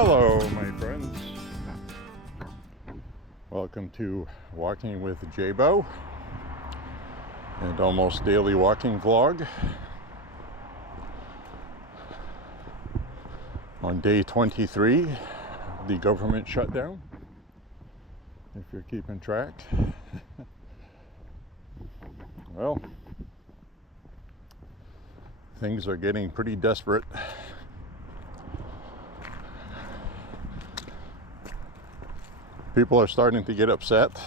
Hello, my friends. Welcome to Walking with J.Beau and almost daily walking vlog on day 23 of the government shutdown, if you're keeping track. Well, things are getting pretty desperate. People are starting to get upset,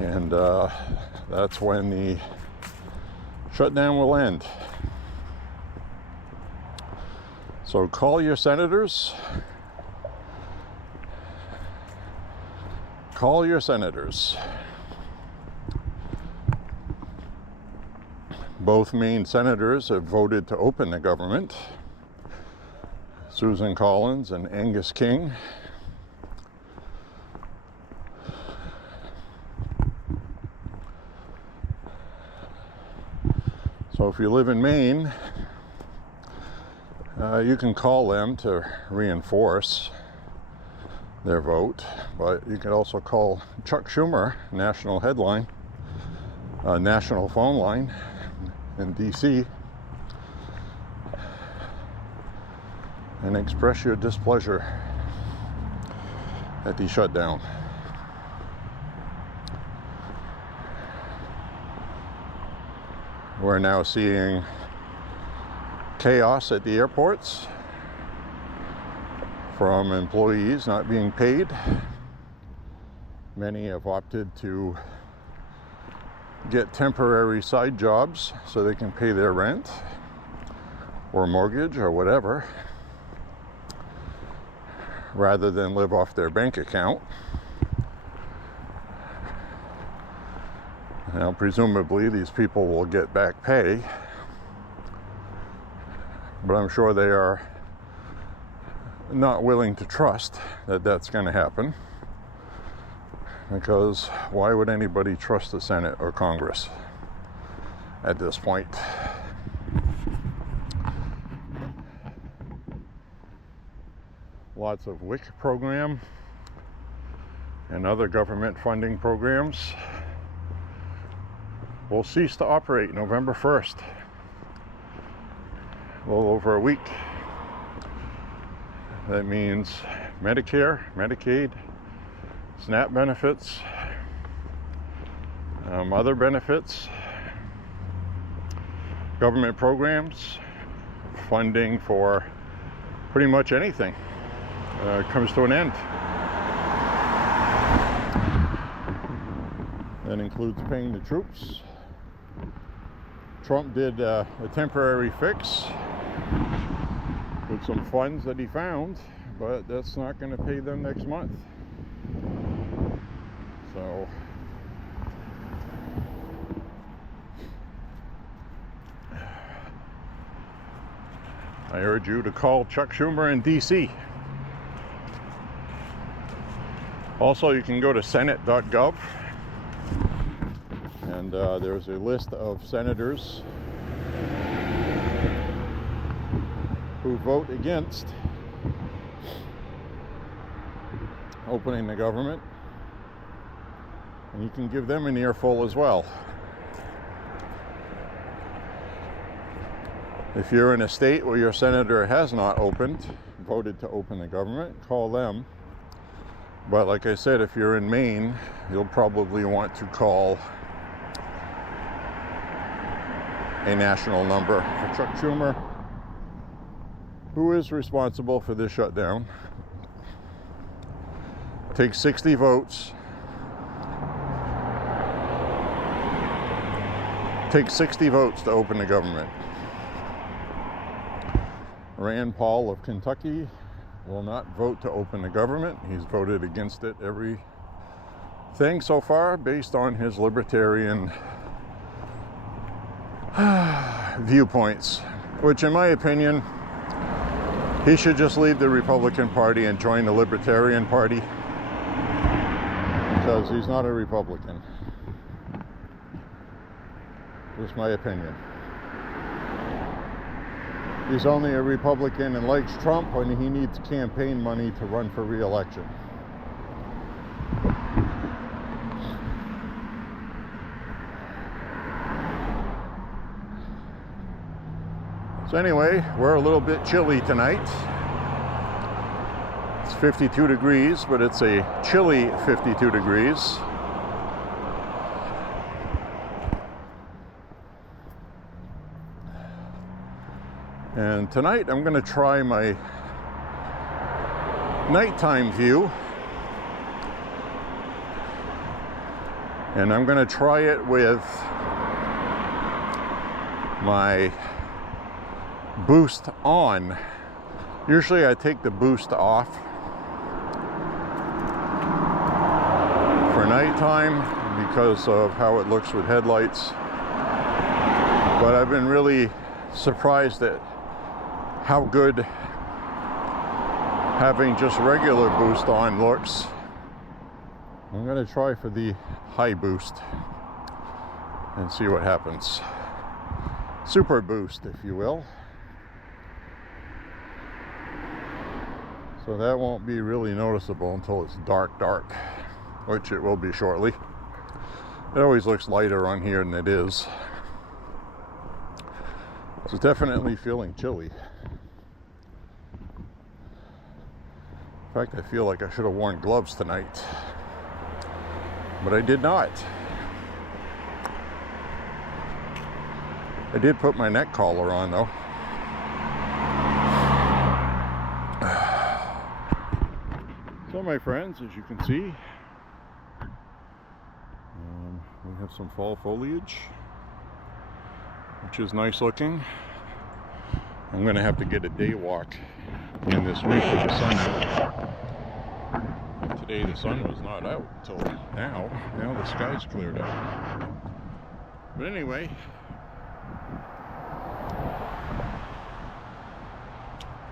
and that's when the shutdown will end. So call your senators. Call your senators. Both Maine senators have voted to open the government. Susan Collins and Angus King. So if you live in Maine, you can call them to reinforce their vote, but you can also call Chuck Schumer, national headline, national phone line in D.C. and express your displeasure at the shutdown. We're now seeing chaos at the airports from employees not being paid. Many have opted to get temporary side jobs so they can pay their rent or mortgage or whatever, rather than live off their bank account. Now, presumably, these people will get back pay, but I'm sure they are not willing to trust that that's going to happen, because why would anybody trust the Senate or Congress at this point? Lots of WIC program and other government funding programs will cease to operate November 1st. A little over a week. That means Medicare, Medicaid, SNAP benefits, other benefits, government programs, funding for pretty much anything comes to an end. That includes paying the troops. Trump did a temporary fix with some funds that he found, but that's not going to pay them next month. So I urge you to call Chuck Schumer in D.C. Also, you can go to senate.gov. And there's a list of senators who vote against opening the government, and you can give them an earful as well. If you're in a state where your senator has not voted to open the government, call them. But like I said, if you're in Maine, you'll probably want to call a national number for Chuck Schumer, who is responsible for this shutdown. Takes 60 votes. Takes 60 votes to open the government. Rand Paul of Kentucky will not vote to open the government. He's voted against it everything so far based on his libertarian viewpoints, which in my opinion, he should just leave the Republican Party and join the Libertarian Party, because he's not a Republican. Just my opinion. He's only a Republican and likes Trump when he needs campaign money to run for re-election. So anyway, we're a little bit chilly tonight. It's 52 degrees, but it's a chilly 52 degrees. And tonight I'm going to try my nighttime view. And I'm going to try it with my boost on. Usually I take the boost off for nighttime because of how it looks with headlights. But I've been really surprised at how good having just regular boost on looks. I'm going to try for the high boost and see what happens. Super boost, if you will. So that won't be really noticeable until it's dark, which it will be shortly. It always looks lighter on here than it is. It's definitely feeling chilly. In fact, I feel like I should have worn gloves tonight, but I did not. I did put my neck collar on though. So my friends, as you can see, we have some fall foliage, which is nice looking. I'm going to have to get a day walk in this week with the sun out. Today the sun was not out until now. Now the sky's cleared up. But anyway,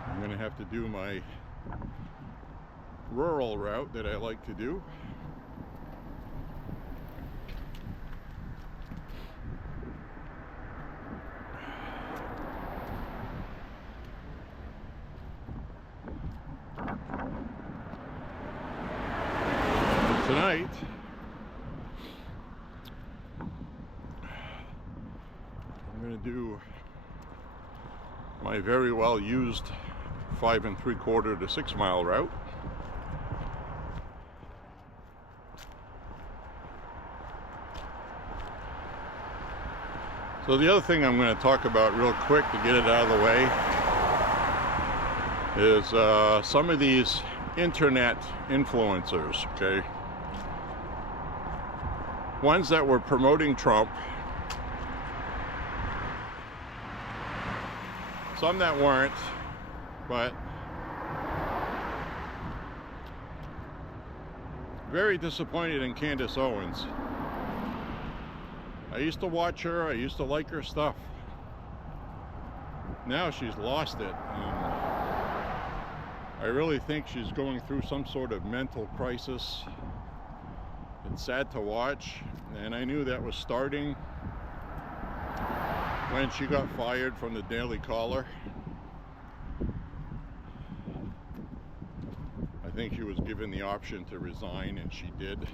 I'm going to have to do my rural route that I like to do. Tonight, I'm going to do my very well used 5 3/4 to 6 mile route. So the other thing I'm going to talk about real quick to get it out of the way is some of these internet influencers, okay? Ones that were promoting Trump, some that weren't, but very disappointed in Candace Owens. I used to watch her, I used to like her stuff. Now she's lost it. I really think she's going through some sort of mental crisis. It's sad to watch, and I knew that was starting when she got fired from the Daily Caller. I think she was given the option to resign, and she did.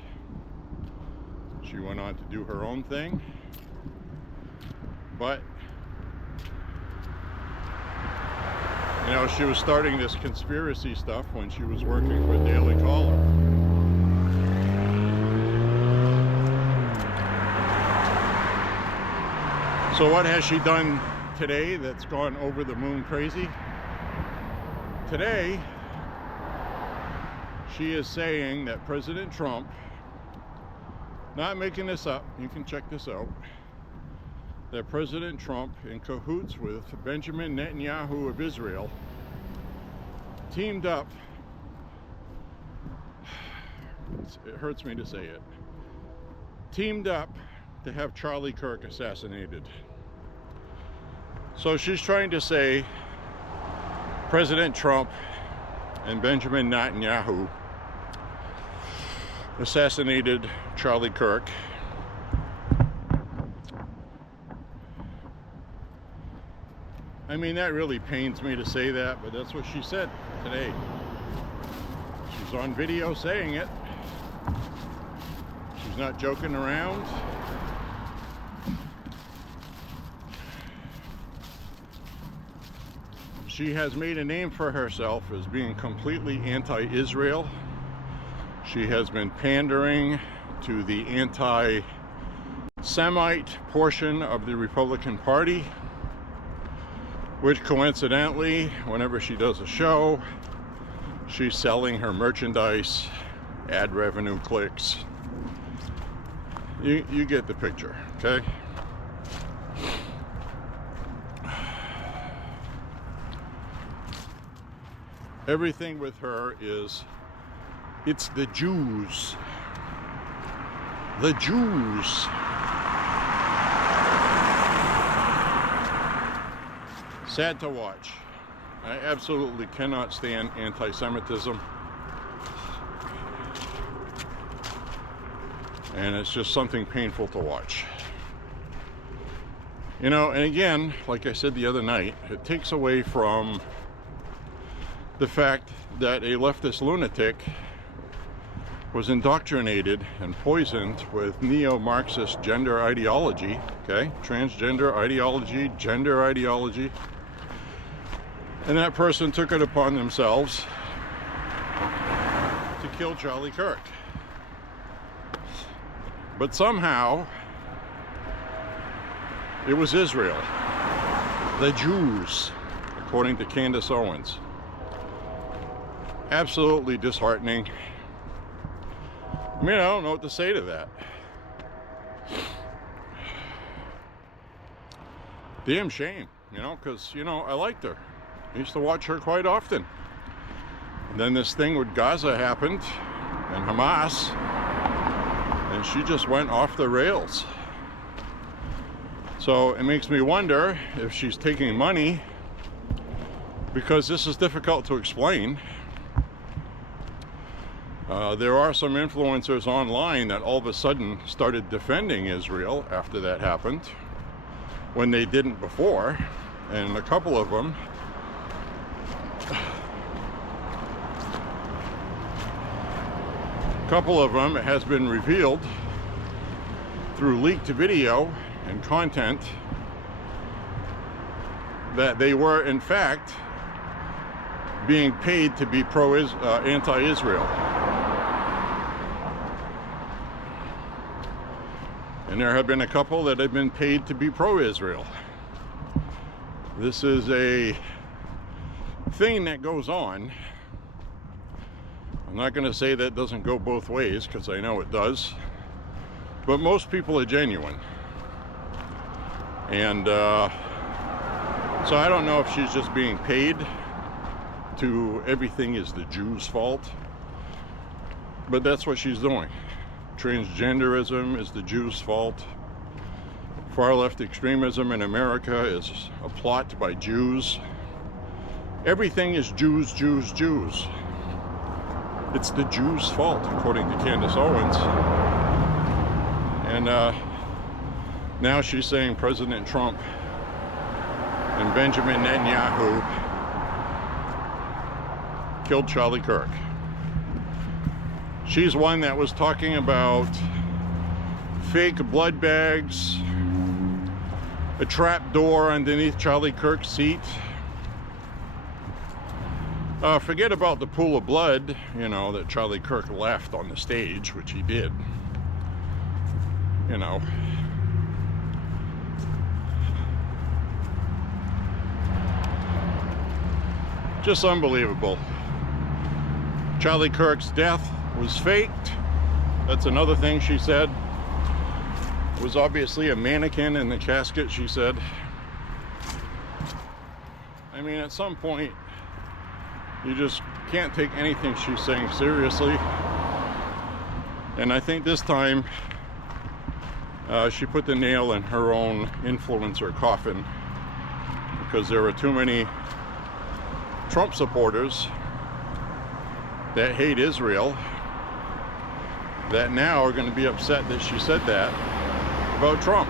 She went on to do her own thing, but you know, she was starting this conspiracy stuff when she was working for Daily Caller. So what has she done today that's gone over the moon crazy? Today, she is saying that President Trump, not making this up, you can check this out, that President Trump, in cahoots with Benjamin Netanyahu of Israel, teamed up, it hurts me to say it, teamed up to have Charlie Kirk assassinated. So she's trying to say President Trump and Benjamin Netanyahu assassinated Charlie Kirk. I mean, that really pains me to say that, but that's what she said today. She's on video saying it. She's not joking around. She has made a name for herself as being completely anti-Israel. She has been pandering to the anti-Semite portion of the Republican Party, which coincidentally, whenever she does a show, she's selling her merchandise, ad revenue clicks. You get the picture, okay? Everything with her is, it's the Jews. The Jews. Sad to watch. I absolutely cannot stand anti-Semitism. And it's just something painful to watch. You know, and again, like I said the other night, it takes away from the fact that a leftist lunatic was indoctrinated and poisoned with neo-Marxist gender ideology, okay? Transgender ideology, gender ideology. And that person took it upon themselves to kill Charlie Kirk. But somehow, it was Israel, the Jews, according to Candace Owens. Absolutely disheartening. I mean, I don't know what to say to that. Damn shame, you know, because, you know, I liked her. I used to watch her quite often. And then this thing with Gaza happened, and Hamas, and she just went off the rails. So it makes me wonder if she's taking money, because this is difficult to explain. There are some influencers online that all of a sudden started defending Israel after that happened, when they didn't before. And a couple of them it has been revealed through leaked video and content that they were in fact being paid to be anti-Israel. And there have been a couple that have been paid to be pro-Israel. This is a thing that goes on. I'm not going to say that doesn't go both ways, because I know it does. But most people are genuine. And so I don't know if she's just being paid to everything is the Jews' fault. But that's what she's doing. Transgenderism is the Jews' fault. Far left extremism in America is a plot by Jews. Everything is Jews, Jews, Jews. It's the Jews' fault, according to Candace Owens. And now she's saying President Trump and Benjamin Netanyahu killed Charlie Kirk. She's one that was talking about fake blood bags, a trap door underneath Charlie Kirk's seat. Forget about the pool of blood, you know, that Charlie Kirk left on the stage, which he did. You know. Just unbelievable. Charlie Kirk's death was faked. That's another thing she said. It was obviously a mannequin in the casket, she said. I mean, at some point, you just can't take anything she's saying seriously. And I think this time, she put the nail in her own influencer coffin, because there are too many Trump supporters that hate Israel that now are going to be upset that she said that about Trump.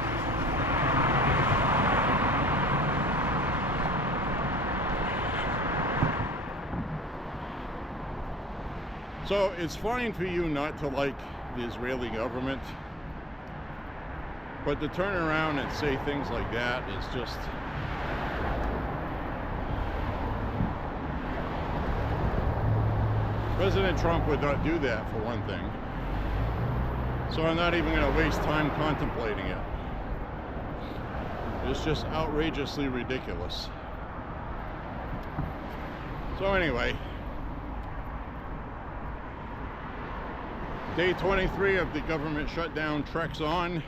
So it's fine for you not to like the Israeli government, but to turn around and say things like that is just... President Trump would not do that, for one thing. So I'm not even going to waste time contemplating it. It's just outrageously ridiculous. So anyway, day 23 of the government shutdown treks on.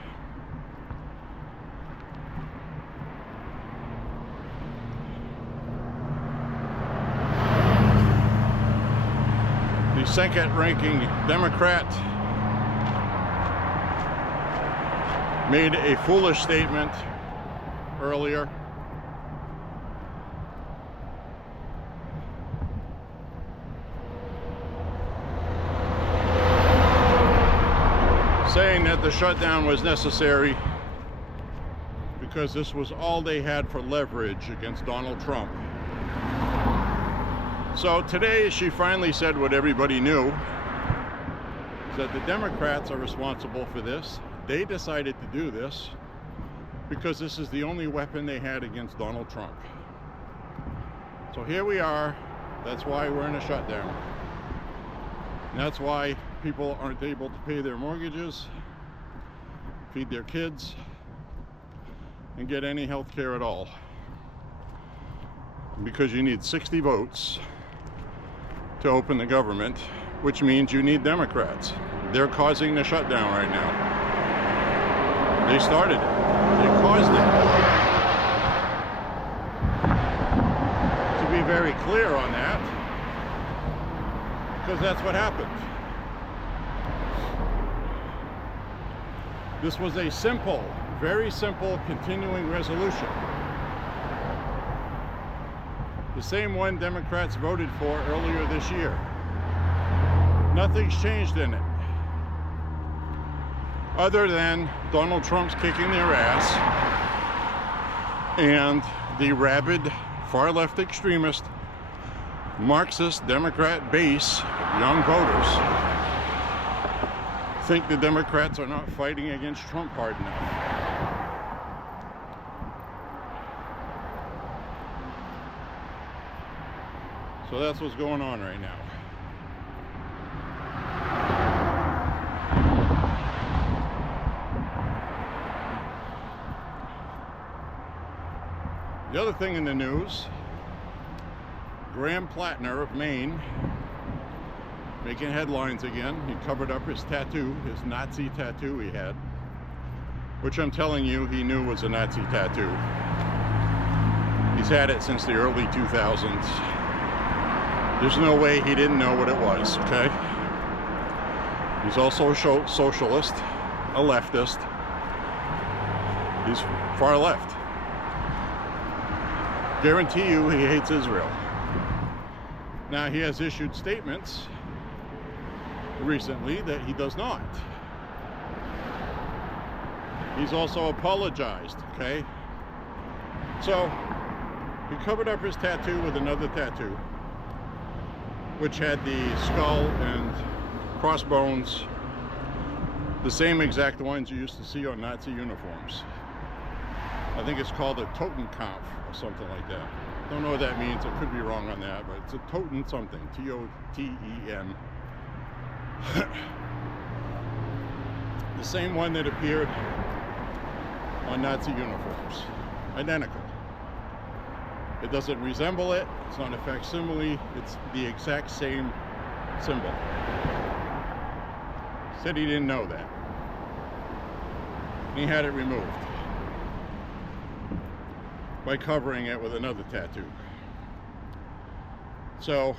The second-ranking Democrat made a foolish statement earlier. Saying that the shutdown was necessary because this was all they had for leverage against Donald Trump. So today she finally said what everybody knew, is that the Democrats are responsible for this. They decided to do this because this is the only weapon they had against Donald Trump. So here we are. That's why we're in a shutdown. And that's why people aren't able to pay their mortgages, feed their kids, and get any health care at all. Because you need 60 votes to open the government, which means you need Democrats. They're causing the shutdown right now. They started it. They caused it. To be very clear on that, because that's what happened. This was a simple, very simple continuing resolution. The same one Democrats voted for earlier this year. Nothing's changed in it, other than Donald Trump's kicking their ass and the rabid far-left extremist Marxist Democrat base of young voters think the Democrats are not fighting against Trump hard enough. So that's what's going on right now. The other thing in the news, Graham Plattner of Maine, making headlines again. He covered up his tattoo, his Nazi tattoo he had, which I'm telling you he knew was a Nazi tattoo. He's had it since the early 2000s. There's no way he didn't know what it was, okay? He's also a socialist, a leftist. He's far left. Guarantee you he hates Israel. Now, he has issued statements recently that he does not. He's also apologized, okay? So, he covered up his tattoo with another tattoo, which had the skull and crossbones, the same exact ones you used to see on Nazi uniforms. I think it's called a Totenkampf or something like that. Don't know what that means. I could be wrong on that, but it's a Toten something. T-O-T-E-N. The same one that appeared on Nazi uniforms. Identical. It doesn't resemble it. It's not a facsimile. It's the exact same symbol. Said he didn't know that. He had it removed by covering it with another tattoo. So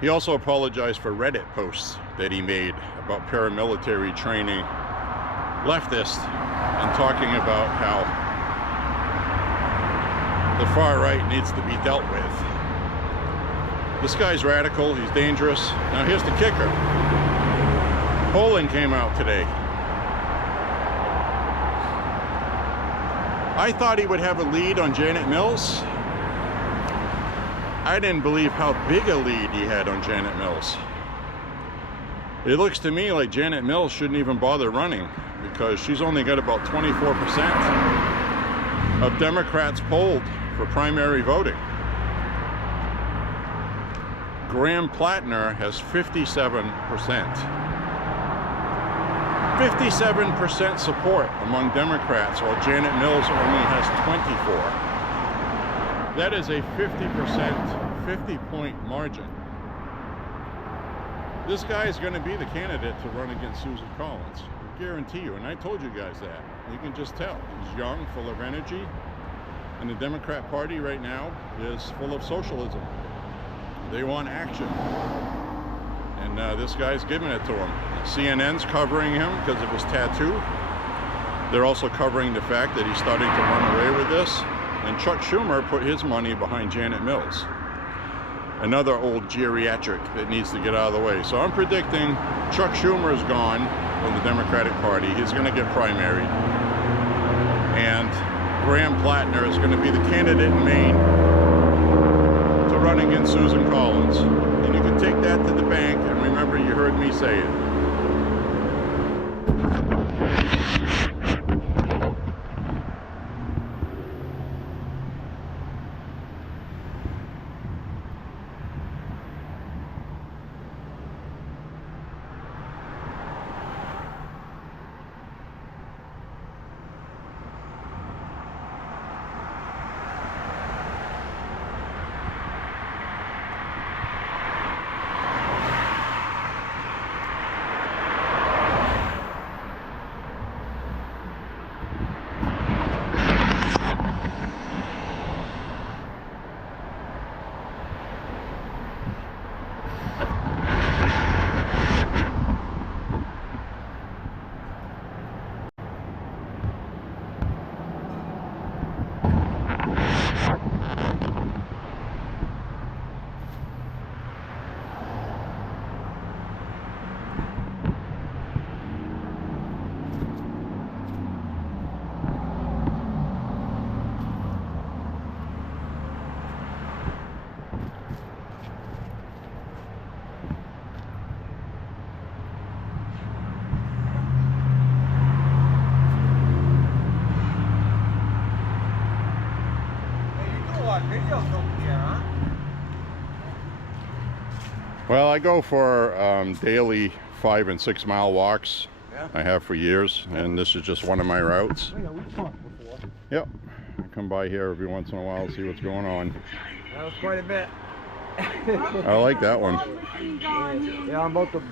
he also apologized for Reddit posts that he made about paramilitary training leftists and talking about how the far right needs to be dealt with. This guy's radical, he's dangerous. Now here's the kicker. Polling came out today. I thought he would have a lead on Janet Mills. I didn't believe how big a lead he had on Janet Mills. It looks to me like Janet Mills shouldn't even bother running because she's only got about 24% of Democrats polled for primary voting. Graham Plattner has 57%. 57% support among Democrats, while Janet Mills only has 24. That is a 50-point margin. This guy is going to be the candidate to run against Susan Collins. I guarantee you, and I told you guys that. You can just tell. He's young, full of energy, and the Democrat Party right now is full of socialism. They want action. And this guy's giving it to him. CNN's covering him because of his tattoo. They're also covering the fact that he's starting to run away with this. And Chuck Schumer put his money behind Janet Mills. Another old geriatric that needs to get out of the way. So I'm predicting Chuck Schumer is gone from the Democratic Party. He's going to get primaried. And Graham Plattner is going to be the candidate in Maine to run against Susan Collins. And you can take that to the bank, and remember, you heard me say it. Well, I go for daily 5 and 6 mile walks. Yeah. I have for years, and this is just one of my routes. Oh, yeah, we've talked before. Yep. I come by here every once in a while, see what's going on. That was quite a bit. I like that one. Yeah, I'm about to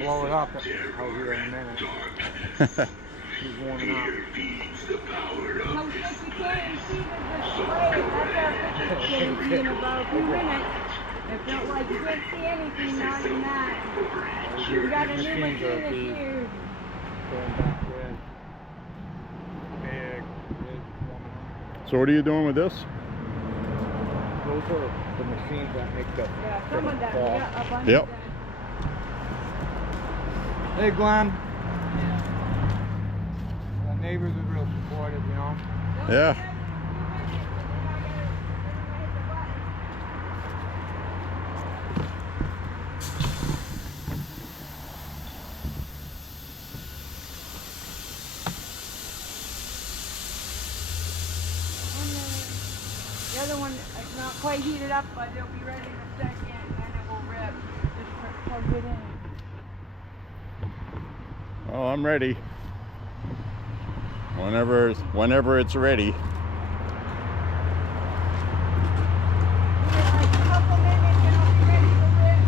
blow it up out here in a minute. She's warming up. No, yes, you can see the display. That's our picture going to be in about a few minutes. It felt like you couldn't see anything, not in that. We got a new machine this year. Going back there. Big. So what are you doing with this? Those are the machines that make the some of them, fall. yeah, a bunch Yep. of them. Hey, Glenn. The neighbors are real supportive, you know. Yeah. The other one is not quite heated up, but it'll be ready in a second, and then it will rip. Just plug it in. Oh, I'm ready. Whenever it's ready. Give it like a couple minutes, and it'll be ready to rip.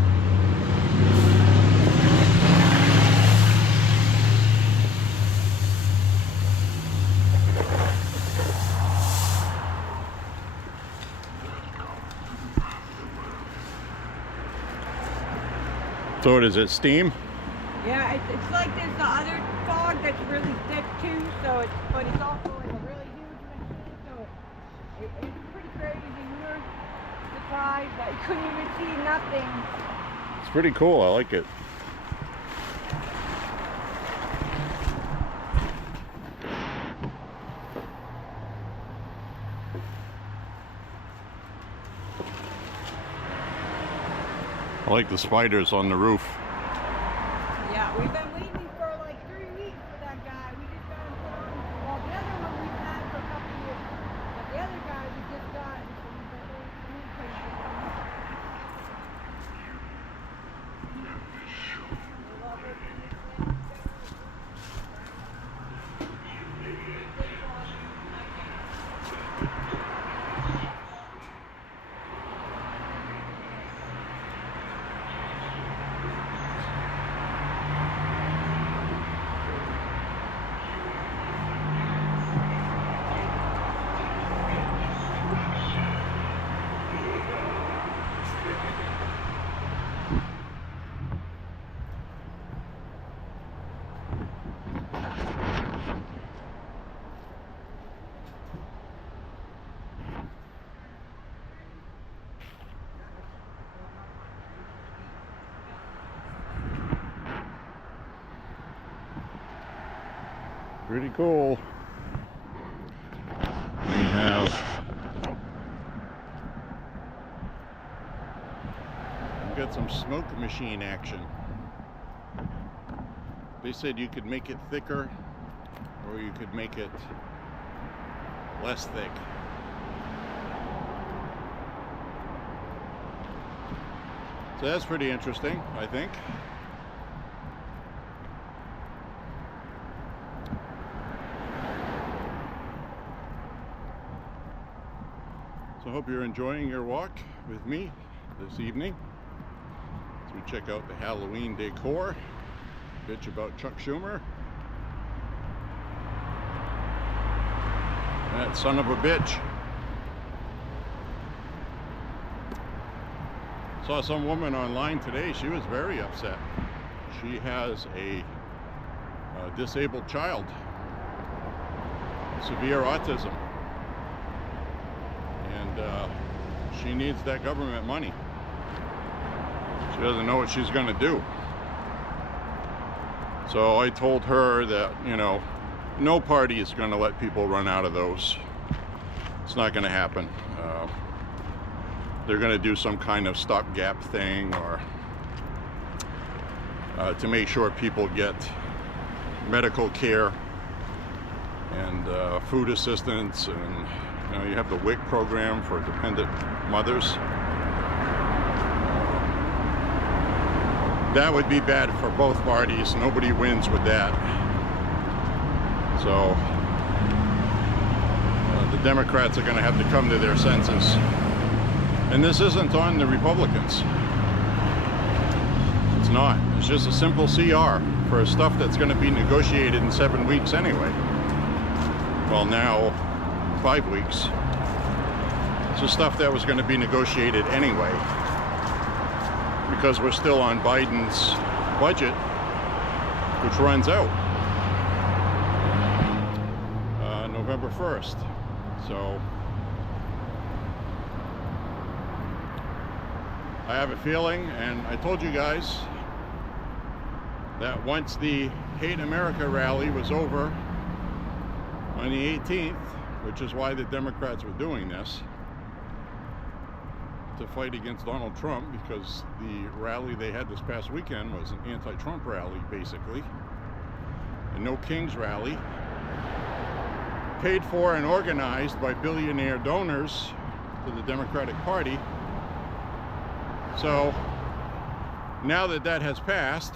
So what is it, steam? Yeah, it's like there's the other fog that's really thick too, so but it's also like a really huge machine, so it's pretty crazy. We were surprised that you couldn't even see nothing. It's pretty cool, I like it. like the spiders on the roof. Yeah, we've been waiting for like 3 weeks for that guy. We just got him put on. Well, the other one we've had for a couple of years. But the other guy we just got, so we've been waiting for him. Pretty cool. We have got some smoke machine action. They said you could make it thicker or you could make it less thick. So that's pretty interesting, I think. So I hope you're enjoying your walk with me this evening as we check out the Halloween decor, bitch about Chuck Schumer. That son of a bitch. Saw some woman online today, she was very upset. She has a disabled child, severe autism. She needs that government money. She doesn't know what she's going to do. So I told her that, you know, no party is going to let people run out of those. It's not going to happen. They're going to do some kind of stopgap thing or to make sure people get medical care and food assistance, and you know, you have the WIC program for dependent mothers. That would be bad for both parties. Nobody wins with that. So the Democrats are going to have to come to their senses. And this isn't on the Republicans. It's not. It's just a simple CR for stuff that's going to be negotiated in 7 weeks anyway. Well, now 5 weeks. So stuff that was going to be negotiated anyway, because we're still on Biden's budget, which runs out November 1st. So I have a feeling, and I told you guys that once the Hate America rally was over on the 18th, which is why the Democrats were doing this, to fight against Donald Trump, because the rally they had this past weekend was an anti-Trump rally, basically. A No Kings rally, paid for and organized by billionaire donors to the Democratic Party. So now that that has passed,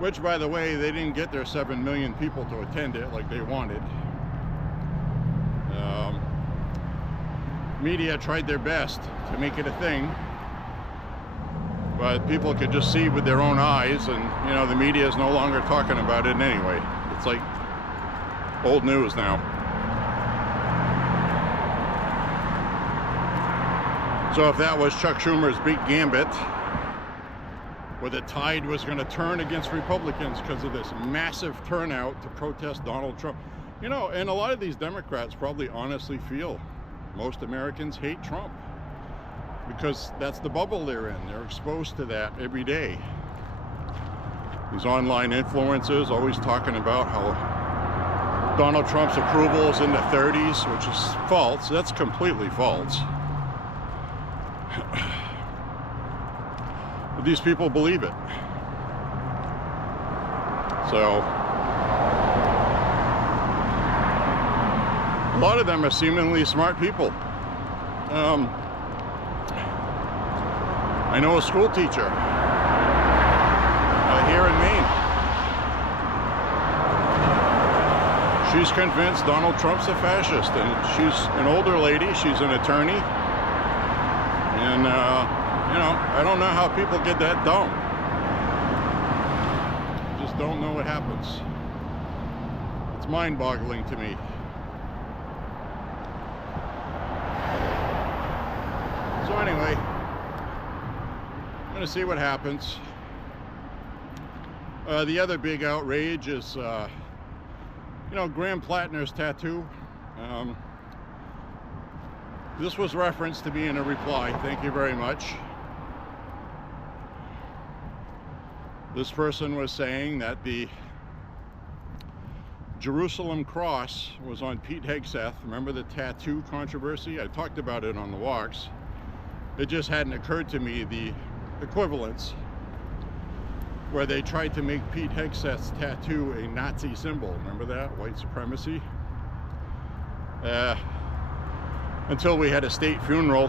which, by the way, they didn't get their 7 million people to attend it like they wanted. Media tried their best to make it a thing, but people could just see with their own eyes, and you know, the media is no longer talking about it anyway. It's like old news now. So if that was Chuck Schumer's big gambit, where the tide was going to turn against Republicans because of this massive turnout to protest Donald Trump, you know, and a lot of these Democrats probably honestly feel most Americans hate Trump because that's the bubble they're in. They're exposed to that every day. These online influencers always talking about how Donald Trump's approval is in the 30s, which is false. That's completely false. But these people believe it. So a lot of them are seemingly smart people. I know a school teacher here in Maine. She's convinced Donald Trump's a fascist, and she's an older lady. She's an attorney, and you know, I don't know how people get that dumb. I just don't know what happens. It's mind-boggling to me. So anyway, I'm going to see what happens. The other big outrage is, you know, Graham Plattner's tattoo. This was referenced to me in a reply. Thank you very much. This person was saying that the Jerusalem cross was on Pete Hegseth. Remember the tattoo controversy? I talked about it on the walks. It just hadn't occurred to me the equivalence where they tried to make Pete Hegseth's tattoo a Nazi symbol. Remember that? White supremacy. Until we had a state funeral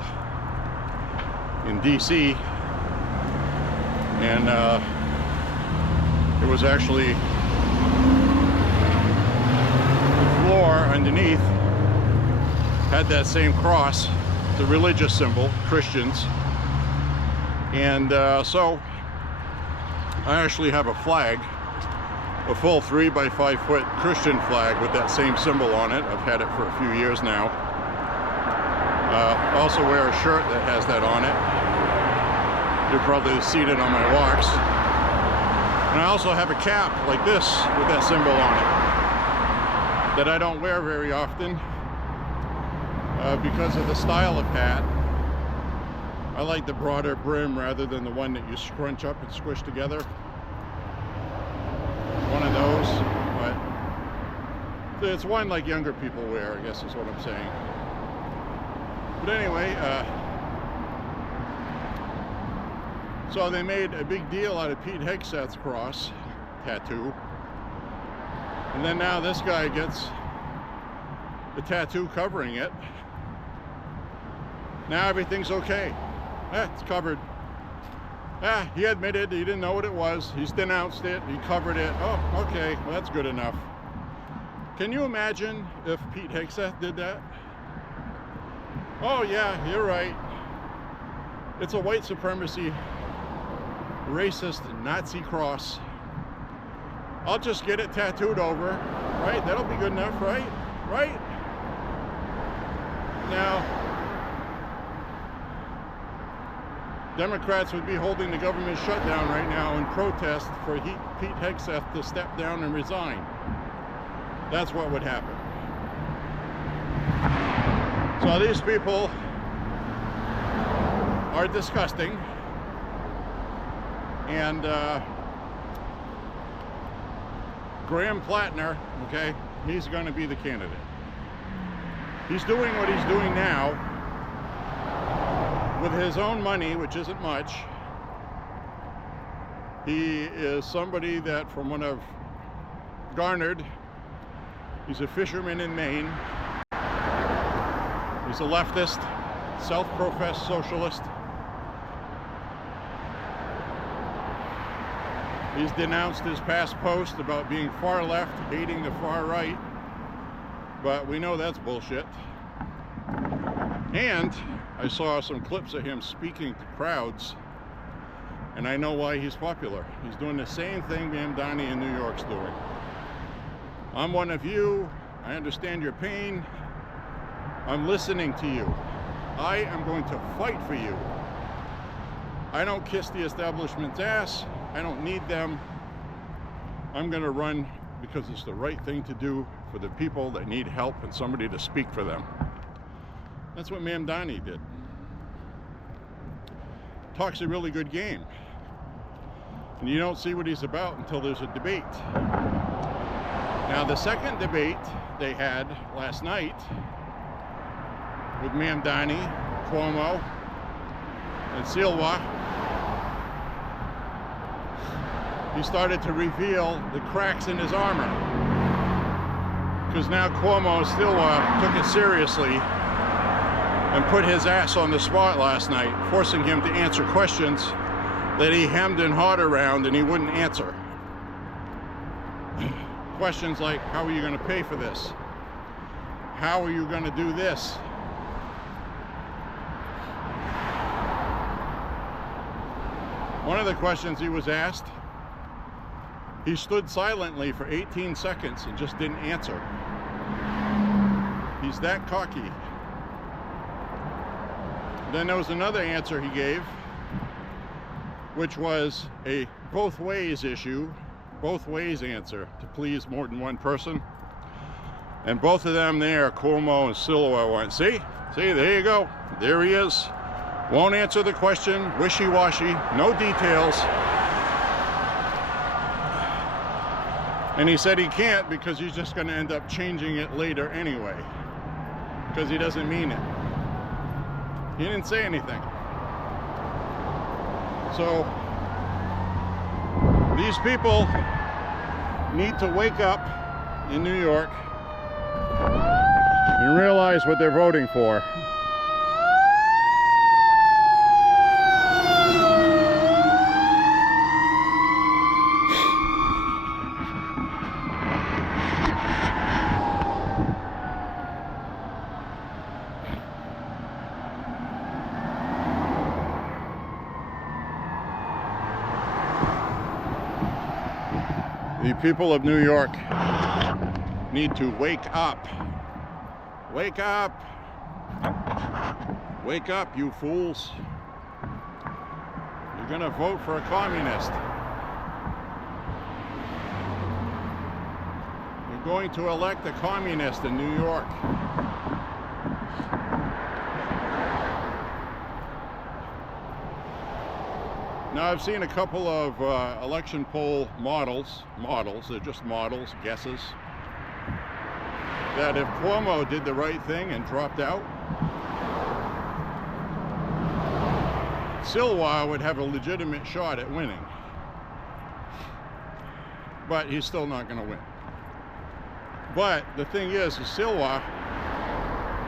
in DC, and it was actually the floor underneath had that same cross. It's a religious symbol, Christians. And so I actually have a flag, a full 3 by 5 foot Christian flag with that same symbol on it. I've had it for a few years now. I also wear a shirt that has that on it. You'll probably see it on my walks. And I also have a cap like this with that symbol on it that I don't wear very often because of the style of hat. I like the broader brim rather than the one that you scrunch up and squish together. One of those, but it's one like younger people wear, I guess is what I'm saying. But anyway, so they made a big deal out of Pete Hegseth's cross tattoo. And then now this guy gets the tattoo covering it. Now everything's okay. It's covered. He admitted he didn't know what it was. He's denounced it. He covered it. Oh, okay. Well, that's good enough. Can you imagine if Pete Hegseth did that? Oh, yeah, you're right. It's a white supremacy, racist, Nazi cross. I'll just get it tattooed over, right? That'll be good enough, right? Right? Now, Democrats would be holding the government shutdown right now in protest for Pete Hegseth to step down and resign. That's what would happen. So these people are disgusting, and Graham Plattner, okay, he's going to be the candidate. He's doing what he's doing now with his own money, which isn't much. He is somebody that, from what I've garnered, he's a fisherman in Maine. He's a leftist, self-professed socialist. He's denounced his past post about being far left, hating the far right, but we know that's bullshit. And I saw some clips of him speaking to crowds, and I know why he's popular. He's doing the same thing Mamdani in New York's doing. I'm one of you. I understand your pain. I'm listening to you. I am going to fight for you. I don't kiss the establishment's ass. I don't need them. I'm going to run because it's the right thing to do for the people that need help and somebody to speak for them. That's what Mamdani did. Talks a really good game. And you don't see what he's about until there's a debate. Now, the second debate they had last night with Mamdani, Cuomo, and Silva, he started to reveal the cracks in his armor. Because now Cuomo still took it seriously and put his ass on the spot last night, forcing him to answer questions that he hemmed and hawed around and he wouldn't answer. Questions like, how are you going to pay for this? How are you going to do this? One of the questions he was asked, he stood silently for 18 seconds and just didn't answer. He's that cocky. Then there was another answer he gave, which was a both ways issue, both ways answer to please more than one person. And both of them there, Cuomo and Silwa, went, see, there you go. There he is. Won't answer the question, wishy-washy, no details. And he said he can't because he's just going to end up changing it later anyway, because he doesn't mean it. He didn't say anything. So these people need to wake up in New York and realize what they're voting for. The people of New York need to wake up. Wake up. Wake up, you fools. You're gonna vote for a communist. You're going to elect a communist in New York. Now, I've seen a couple of election poll models, they're just models, guesses, that if Cuomo did the right thing and dropped out, Silwa would have a legitimate shot at winning. But he's still not going to win. But the thing is Silwa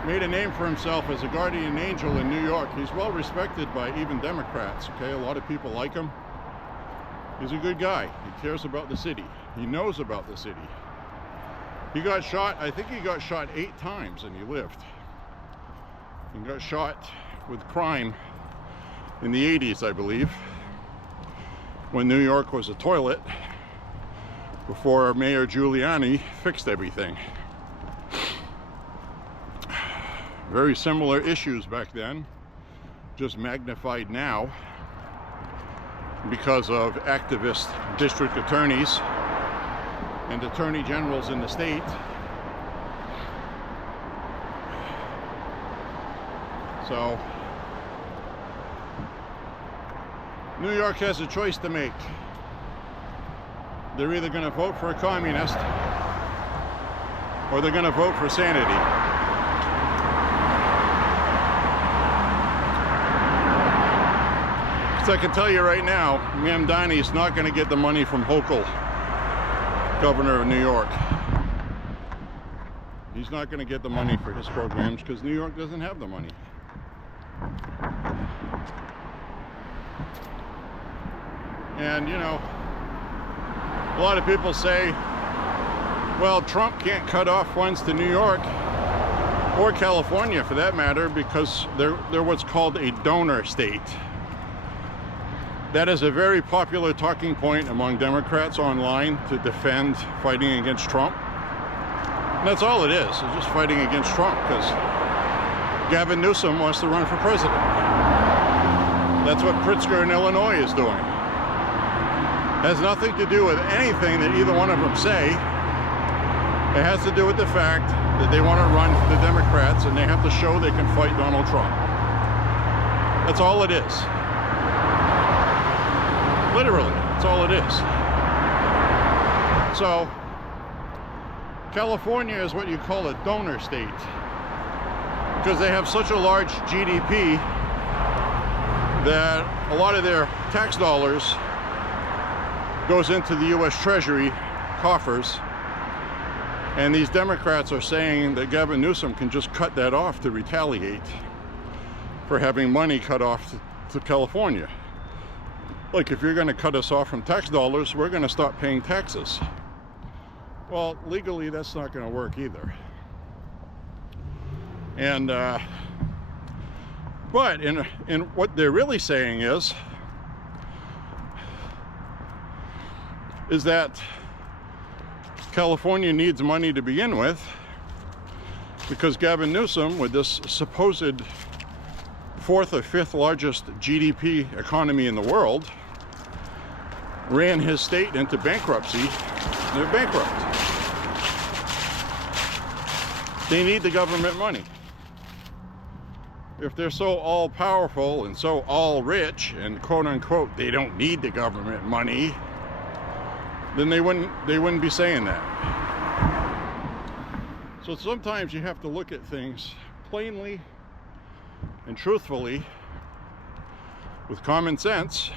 made a name for himself as a guardian angel in New York. He's well respected by even Democrats, okay? A lot of people like him. He's a good guy. He cares about the city. He knows about the city. He got shot, I think he got shot 8 times and he lived. He got shot with crime in the 80s, I believe, when New York was a toilet, before Mayor Giuliani fixed everything. Very similar issues back then, just magnified now because of activist district attorneys and attorney generals in the state. So, New York has a choice to make. They're either going to vote for a communist or they're going to vote for sanity. So I can tell you right now, Mamdani is not going to get the money from Hochul, governor of New York. He's not going to get the money for his programs because New York doesn't have the money. And, you know, a lot of people say, well, Trump can't cut off funds to New York, or California for that matter, because they're what's called a donor state. That is a very popular talking point among Democrats online to defend fighting against Trump. And that's all it is. It's just fighting against Trump because Gavin Newsom wants to run for president. That's what Pritzker in Illinois is doing. It has nothing to do with anything that either one of them say. It has to do with the fact that they want to run for the Democrats and they have to show they can fight Donald Trump. That's all it is. Literally, that's all it is. So, California is what you call a donor state because they have such a large GDP that a lot of their tax dollars goes into the U.S. Treasury coffers. And these Democrats are saying that Gavin Newsom can just cut that off to retaliate for having money cut off to California. Like, if you're going to cut us off from tax dollars, we're going to stop paying taxes. Well, legally, that's not going to work either. And, but in what they're really saying is that California needs money to begin with, because Gavin Newsom, with this supposed fourth or fifth largest GDP economy in the world, ran his state into bankruptcy. They're bankrupt. They need the government money. If they're so all-powerful and so all-rich and quote-unquote they don't need the government money, then they wouldn't be saying that. So sometimes you have to look at things plainly and truthfully with common sense.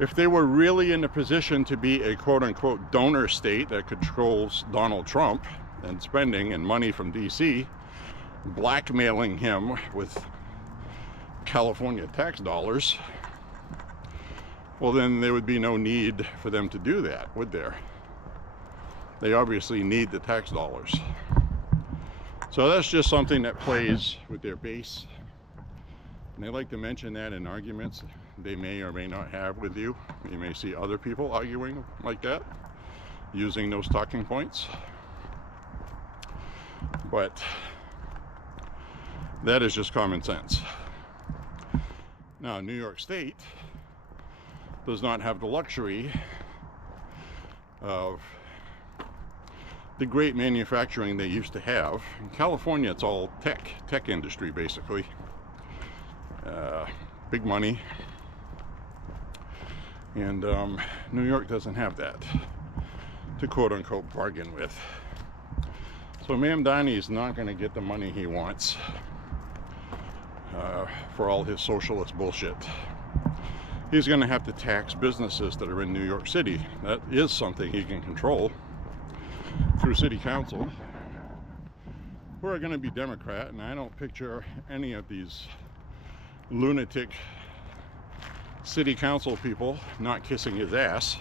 If they were really in a position to be a quote-unquote donor state that controls Donald Trump and spending and money from DC, blackmailing him with California tax dollars, well, then there would be no need for them to do that, would there? They obviously need the tax dollars. So that's just something that plays with their base. And they like to mention that in arguments they may or may not have with you. You may see other people arguing like that, using those talking points. But that is just common sense. Now, New York State does not have the luxury of the great manufacturing they used to have. In California, it's all tech industry, basically. Big money. And New York doesn't have that to quote-unquote bargain with. So Mamdani is not going to get the money he wants for all his socialist bullshit. He's going to have to tax businesses that are in New York City. That is something he can control through city council, who are going to be Democrat, and I don't picture any of these lunatic city council people not kissing his ass,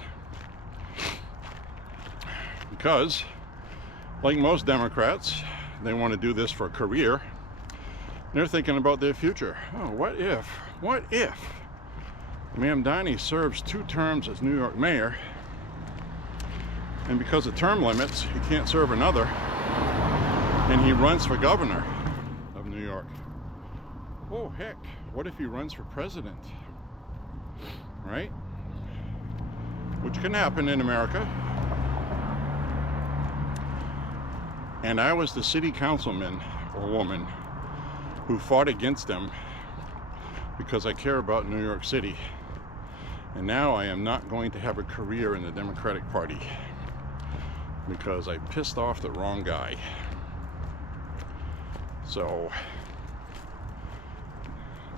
because like most Democrats, they want to do this for a career. They're thinking about their future. Oh, what if Mamdani serves 2 terms as New York mayor, and because of term limits, he can't serve another, and he runs for governor of New York. Oh, heck, what if he runs for president? Right? Which can happen in America. And I was the city councilman or woman who fought against him because I care about New York City. And now I am not going to have a career in the Democratic Party because I pissed off the wrong guy. So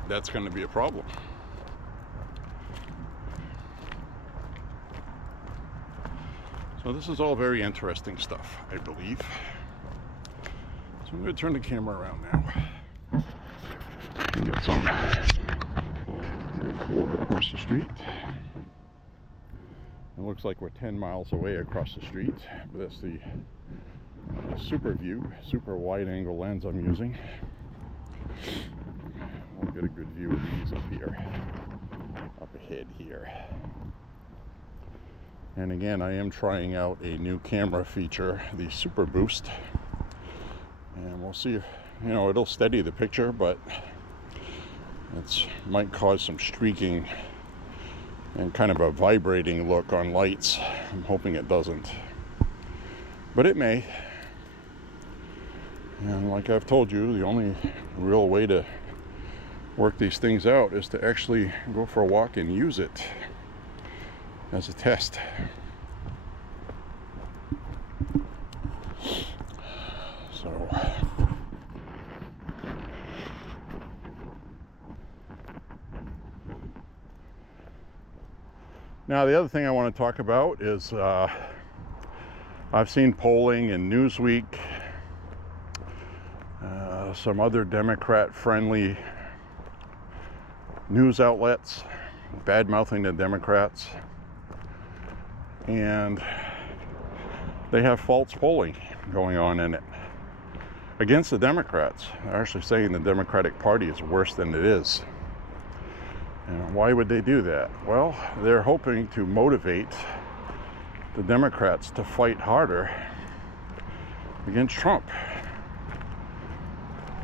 that's going to be a problem. So this is all very interesting stuff, I believe. So I'm going to turn the camera around now and get some across the street. It looks like we're 10 miles away across the street, but that's the super view, super wide angle lens I'm using. We'll get a good view of these up here, up ahead here. And again, I am trying out a new camera feature, the Super Boost. And we'll see if, it'll steady the picture, but it might cause some streaking and kind of a vibrating look on lights. I'm hoping it doesn't, but it may. And like I've told you, the only real way to work these things out is to actually go for a walk and use it as a test. So Now, the other thing I want to talk about is I've seen polling in Newsweek, some other Democrat-friendly news outlets bad-mouthing the Democrats, and they have false polling going on in it against the Democrats. They're actually saying the Democratic Party is worse than it is. And why would they do that? Well, they're hoping to motivate the Democrats to fight harder against Trump.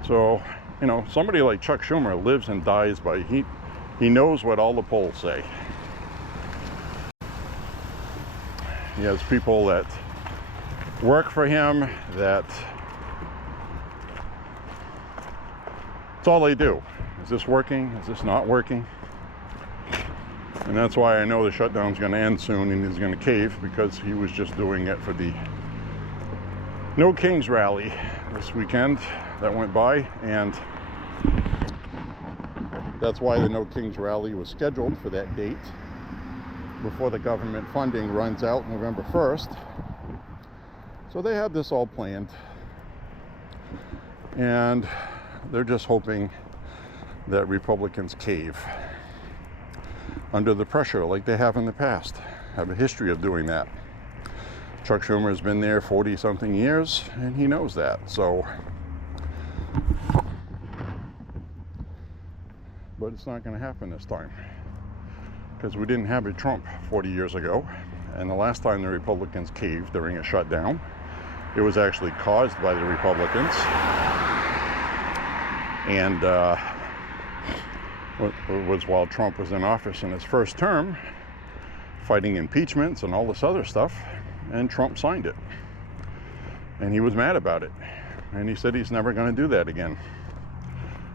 So, you know, somebody like Chuck Schumer lives and dies by, he knows what all the polls say. He has people that work for him, that it's all they do. Is this working? Is this not working? And that's why I know the shutdown's going to end soon and he's going to cave, because he was just doing it for the No Kings rally this weekend that went by, and that's why the No Kings rally was scheduled for that date before the government funding runs out November 1st. So they have this all planned, and they're just hoping that Republicans cave under the pressure like they have in the past, have a history of doing that. Chuck Schumer has been there 40-something years, and he knows that. So, but it's not going to happen this time, because we didn't have a Trump 40 years ago, and the last time the Republicans caved during a shutdown, it was actually caused by the Republicans, and it was while Trump was in office in his first term, fighting impeachments and all this other stuff, and Trump signed it. And he was mad about it. And he said he's never going to do that again.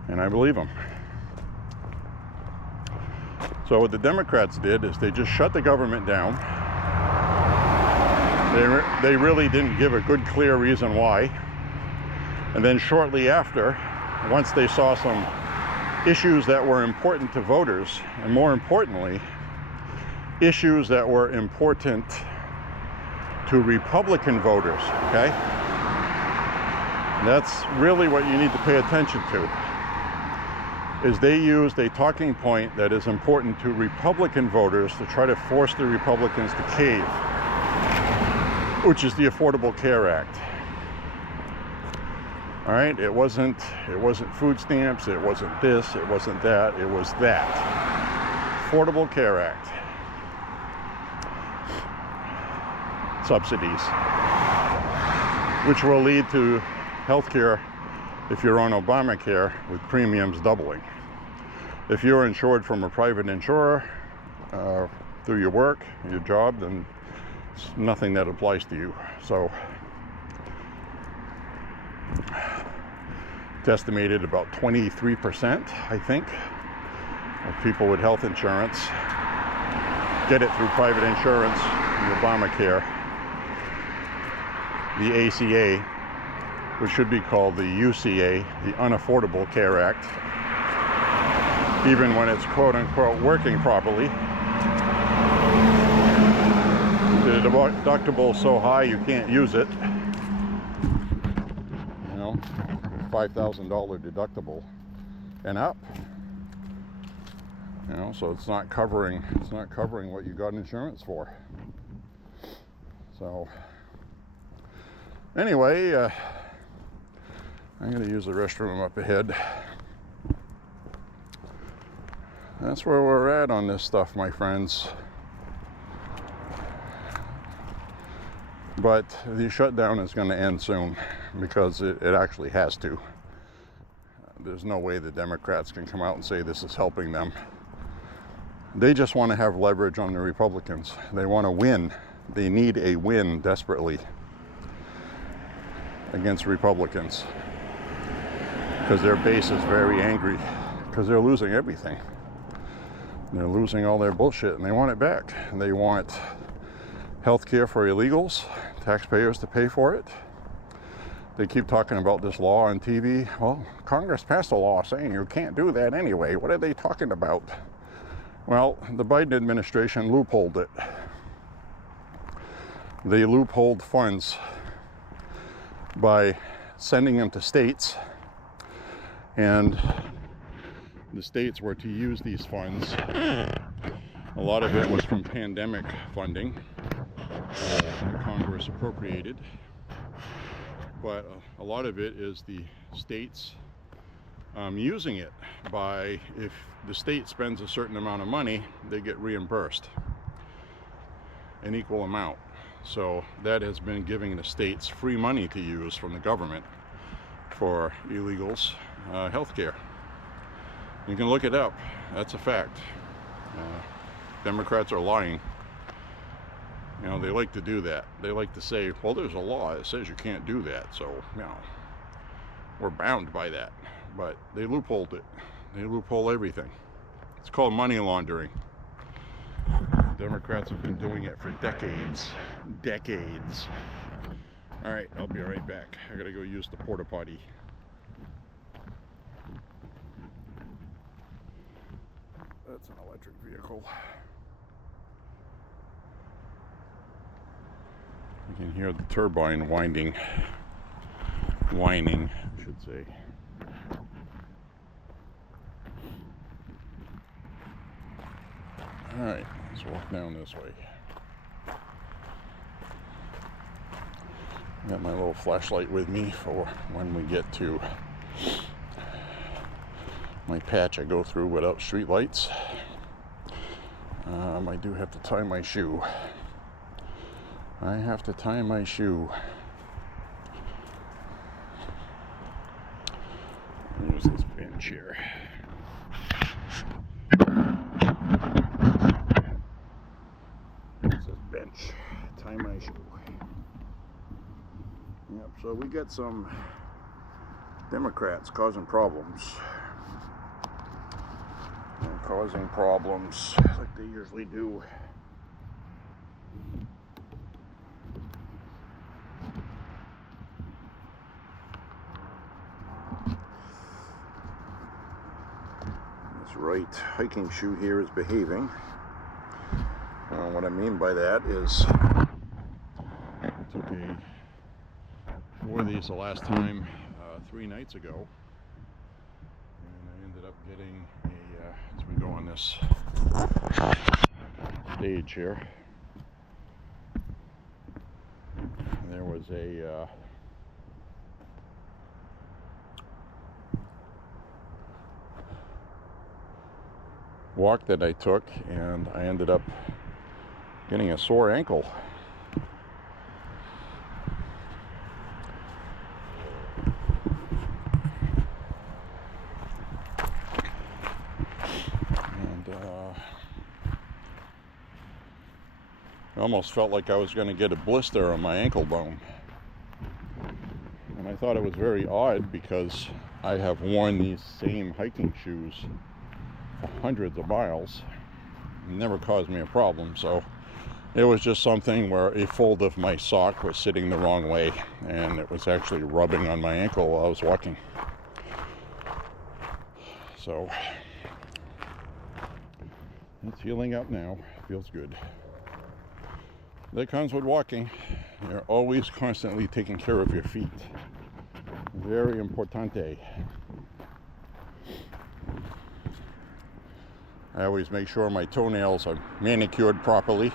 And I believe him. So what the Democrats did is they just shut the government down. They really didn't give a good, clear reason why. And then shortly after, once they saw some issues that were important to voters, and more importantly, issues that were important to Republican voters, okay? And that's really what you need to pay attention to, is they used a talking point that is important to Republican voters to try to force the Republicans to cave, which is the Affordable Care Act. All right, it wasn't food stamps, it wasn't this, it wasn't that, it was that. Affordable Care Act. Subsidies, which will lead to health care if you're on Obamacare, with premiums doubling. If you're insured from a private insurer through your work, your job, then it's nothing that applies to you. So it's estimated about 23%, I think, of people with health insurance get it through private insurance, the Obamacare. The ACA, which should be called the UCA, the Unaffordable Care Act, even when it's quote-unquote working properly. The deductible is so high you can't use it. You know, $5,000 deductible and up. You know, so it's not covering what you got insurance for. So anyway, I'm going to use the restroom up ahead. That's where we're at on this stuff, my friends. But the shutdown is going to end soon, because it actually has to. There's no way the Democrats can come out and say this is helping them. They just want to have leverage on the Republicans. They want to win. They need a win desperately against Republicans, because their base is very angry, because they're losing everything. They're losing all their bullshit, and they want it back. And they want health care for illegals, taxpayers to pay for it. They keep talking about this law on TV. Well, Congress passed a law saying you can't do that anyway. What are they talking about? Well, the Biden administration loopholed it. They loopholed funds by sending them to states, and the states were to use these funds. A lot of it was from pandemic funding that Congress appropriated, but a lot of it is the states using it by, if the state spends a certain amount of money, they get reimbursed an equal amount. So that has been giving the states free money to use from the government for illegals' health care. You can look it up. That's a fact. Democrats are lying. You know, they like to do that. They like to say, well, there's a law that says you can't do that, so, you know, we're bound by that. But they loopholed it. They loophole everything. It's called money laundering. Democrats have been doing it for decades. Decades. All right, I'll be right back. I gotta go use the porta potty. That's an electric vehicle. You can hear the turbine whining, I should say. All right, let's walk down this way. Got my little flashlight with me for when we get to my patch I go through without street lights. I do have to tie my shoe. I have to tie my shoe. Use this bench here. This is bench. Tie my shoe. Yep, so we got some Democrats causing problems. And causing problems like they usually do. Right hiking shoe here is behaving. What I mean by that is I wore these the last time 3 nights ago, and I ended up getting a as we go on this stage here, there was a walk that I took, and I ended up getting a sore ankle. And I almost felt like I was going to get a blister on my ankle bone. And I thought it was very odd because I have worn these same hiking shoes hundreds of miles. It never caused me a problem, so it was just something where a fold of my sock was sitting the wrong way, and it was actually rubbing on my ankle while I was walking. So it's healing up now. Feels good. That comes with walking. You're always constantly taking care of your feet. Very importante. I always make sure my toenails are manicured properly,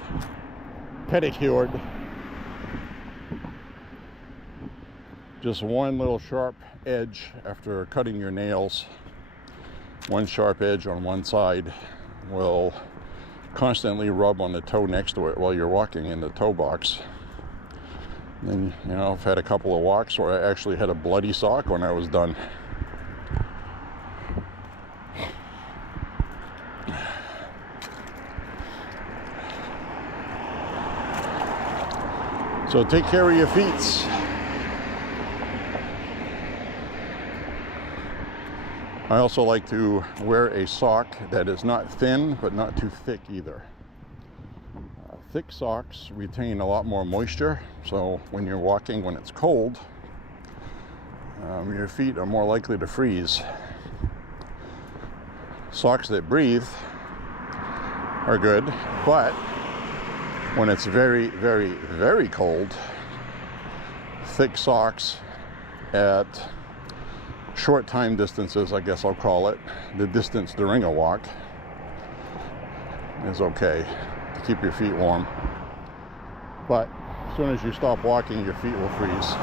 pedicured. Just one little sharp edge after cutting your nails, one sharp edge on one side will constantly rub on the toe next to it while you're walking in the toe box. Then, you know, I've had a couple of walks where I actually had a bloody sock when I was done. So take care of your feet. I also like to wear a sock that is not thin but not too thick either. Thick socks retain a lot more moisture, so when you're walking when it's cold, your feet are more likely to freeze. Socks that breathe are good, but when it's very, very, very cold, thick socks at short time distances, I guess I'll call it, the distance during a walk, is okay to keep your feet warm. But as soon as you stop walking, your feet will freeze.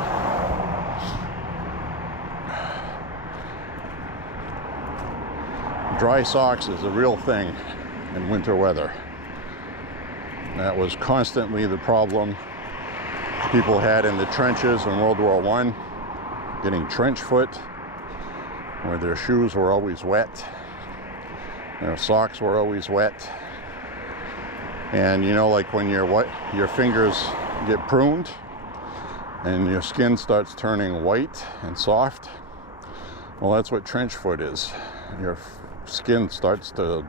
Dry socks is a real thing in winter weather. That was constantly the problem people had in the trenches in World War I, getting trench foot, where their shoes were always wet, their socks were always wet. And you know, like when your fingers get pruned and your skin starts turning white and soft, well, that's what trench foot is. Your skin starts to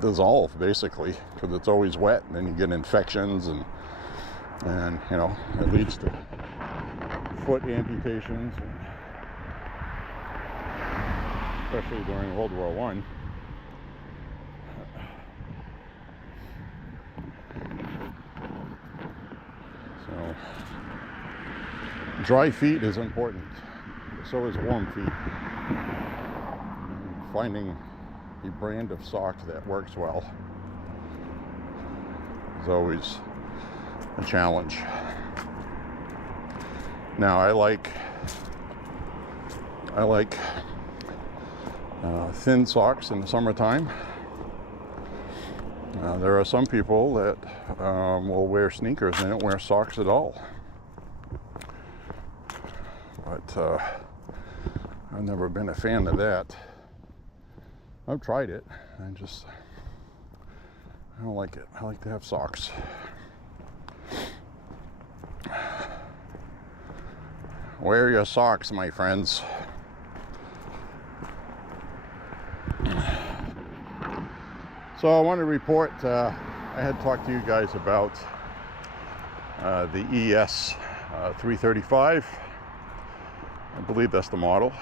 dissolve, basically, because it's always wet, and then you get infections, and you know, it leads to foot amputations, especially during World War I. So dry feet is important. So is warm feet. Finding a brand of sock that works well is always a challenge. Now I like thin socks in the summertime. There are some people that will wear sneakers and don't wear socks at all. But I've never been a fan of that. I've tried it. I don't like it. I like to have socks. Wear your socks, my friends. So I want to report, I had talked to you guys about the ES 335. I believe that's the model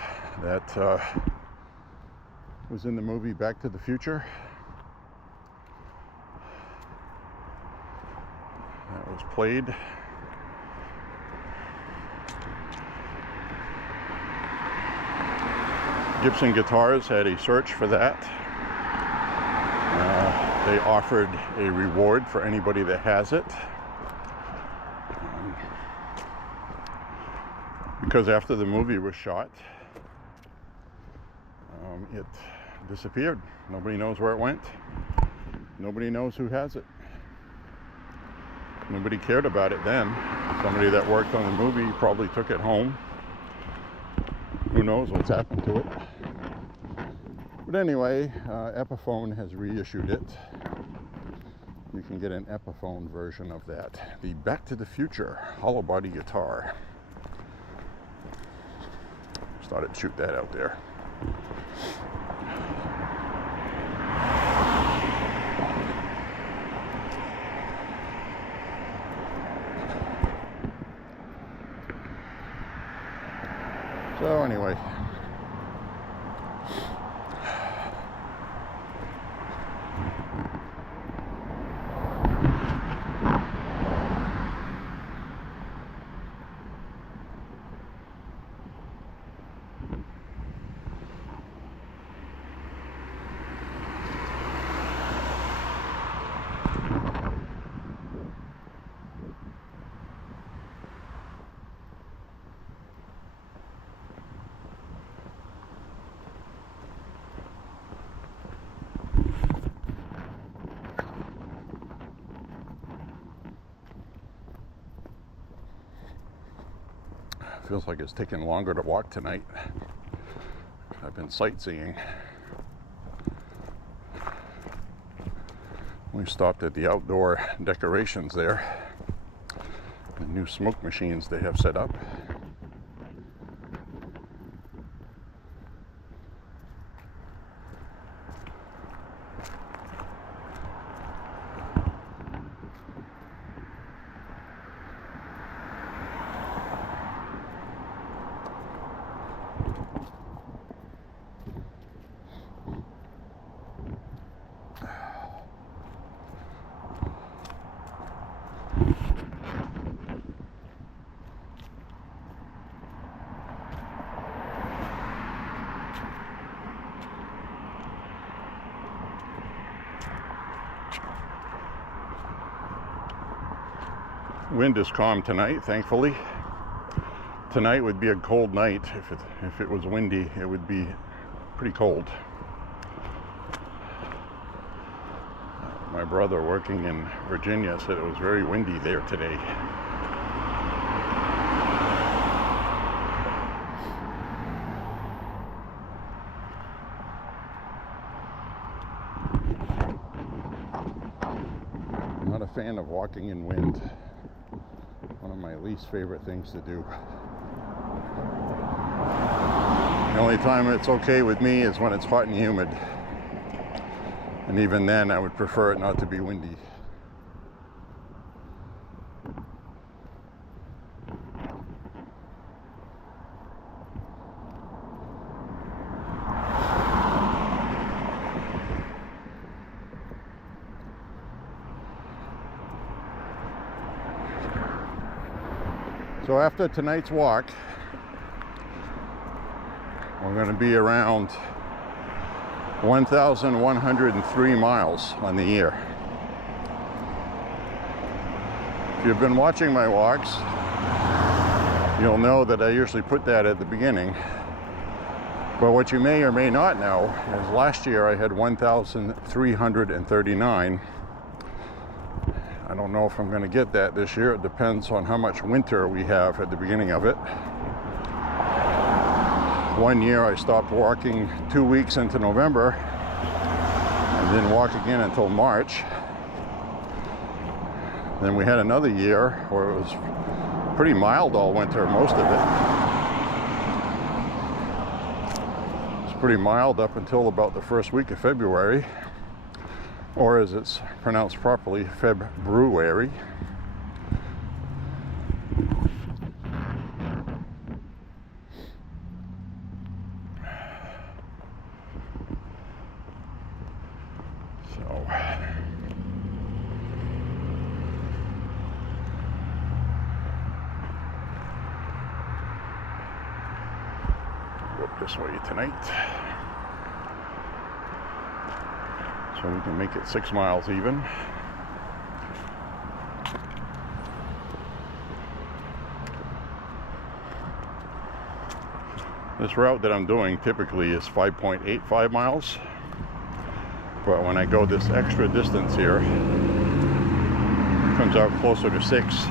that was in the movie Back to the Future. That was played. Gibson Guitars had a search for that. They offered a reward for anybody that has it. Because after the movie was shot, it disappeared. Nobody knows where it went. Nobody knows who has it. Nobody cared about it then. Somebody that worked on the movie probably took it home. Who knows what's happened to it. But anyway, Epiphone has reissued it. You can get an Epiphone version of that. The Back to the Future hollow body guitar. Just thought I'd shoot that out there. So anyway, feels like it's taking longer to walk tonight. I've been sightseeing. We stopped at the outdoor decorations there. The new smoke machines they have set up. Wind is calm tonight, thankfully. Tonight would be a cold night. If it was windy, it would be pretty cold. My brother working in Virginia said it was very windy there today. I'm not a fan of walking in wind. One of my least favorite things to do. The only time it's okay with me is when it's hot and humid. And even then, I would prefer it not to be windy. So after tonight's walk, we're going to be around 1,103 miles on the year. If you've been watching my walks, you'll know that I usually put that at the beginning. But what you may or may not know is last year I had 1,339. I don't know if I'm going to get that this year. It depends on how much winter we have at the beginning of it. One year I stopped walking 2 weeks into November and didn't walk again until March. Then we had another year where it was pretty mild all winter, most of it. It was pretty mild up until about the first week of February, or as it's pronounced properly, February. This way tonight, so we can make it 6 miles even. This route that I'm doing typically is 5.85 miles, but when I go this extra distance here, it comes out closer to 6.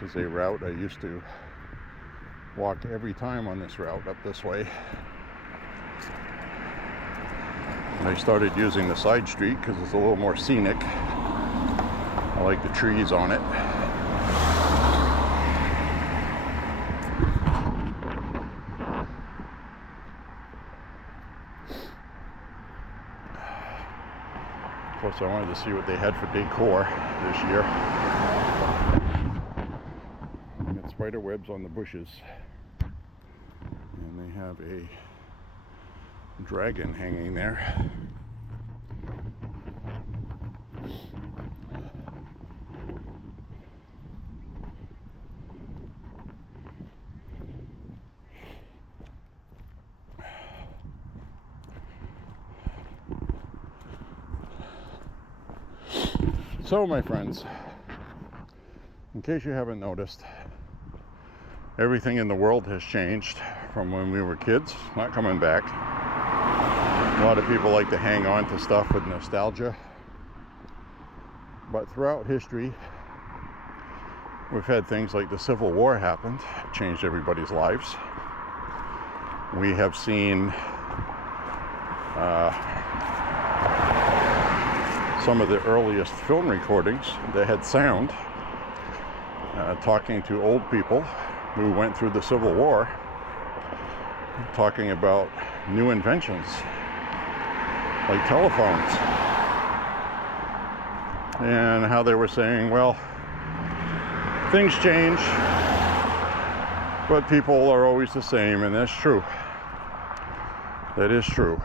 This is a route I used to walk every time on this route up this way. And I started using the side street because it's a little more scenic. I like the trees on it. Of course, I wanted to see what they had for decor this year. Spider webs on the bushes, and they have a dragon hanging there. So, my friends, in case you haven't noticed, everything in the world has changed from when we were kids. Not coming back. A lot of people like to hang on to stuff with nostalgia. But throughout history, we've had things like the Civil War happened. It changed everybody's lives. We have seen some of the earliest film recordings that had sound, talking to old people who went through the Civil War, talking about new inventions like telephones, and how they were saying, well, things change, but people are always the same, and that's true. That is true.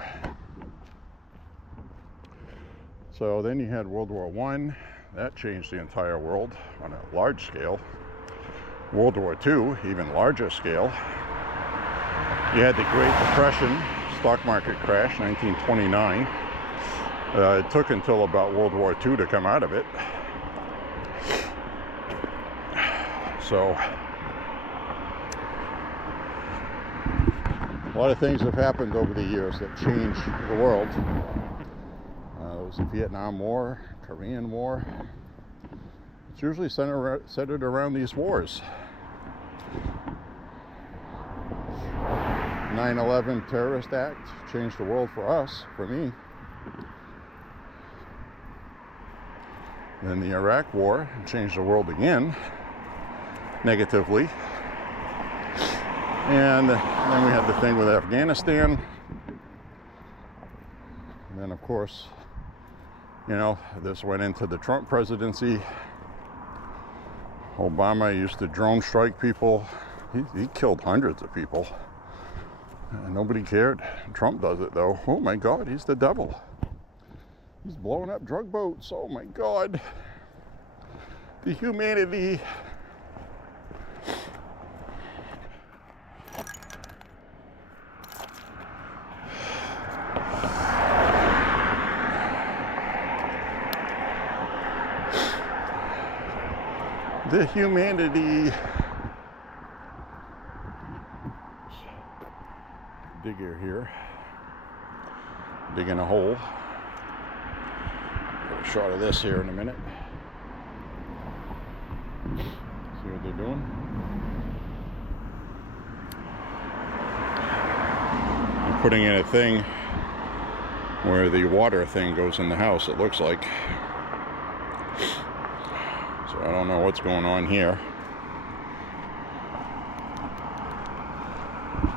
So then you had World War I. That changed the entire world on a large scale. World War II, even larger scale. You had the Great Depression, stock market crash, 1929. It took until about World War II to come out of it. So, a lot of things have happened over the years that changed the world. There was the Vietnam War, Korean War. It's usually centered around these wars. 9/11 terrorist act changed the world for us, for me. Then the Iraq War changed the world again, negatively. And then we had the thing with Afghanistan. And then, of course, you know, this went into the Trump presidency. Obama used to drone strike people. He killed hundreds of people. And nobody cared. Trump does it, though. Oh my God, he's the devil. He's blowing up drug boats. Oh my God. The humanity. The humanity. Digger here, digging a hole. Get a shot of this here in a minute. See what they're doing. I'm putting in a thing where the water thing goes in the house, it looks like. So I don't know what's going on here.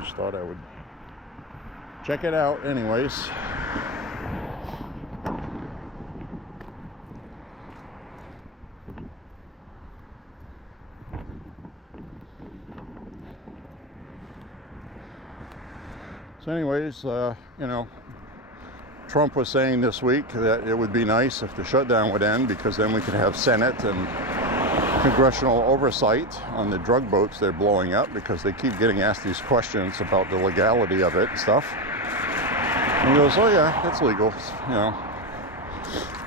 Just thought I would check it out anyways. So anyways, you know, Trump was saying this week that it would be nice if the shutdown would end, because then we could have Senate and congressional oversight on the drug boats they're blowing up, because they keep getting asked these questions about the legality of it and stuff. And he goes, oh yeah, it's legal, you know.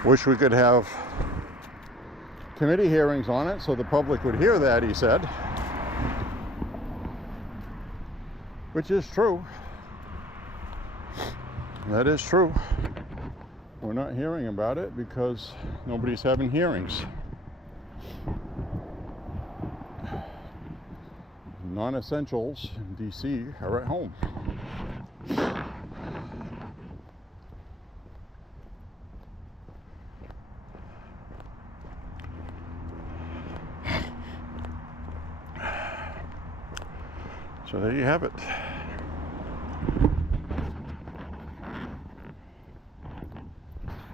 Wish we could have committee hearings on it so the public would hear that, he said. Which is true. That is true. We're not hearing about it because nobody's having hearings. Non-essentials in DC are at home. So there you have it.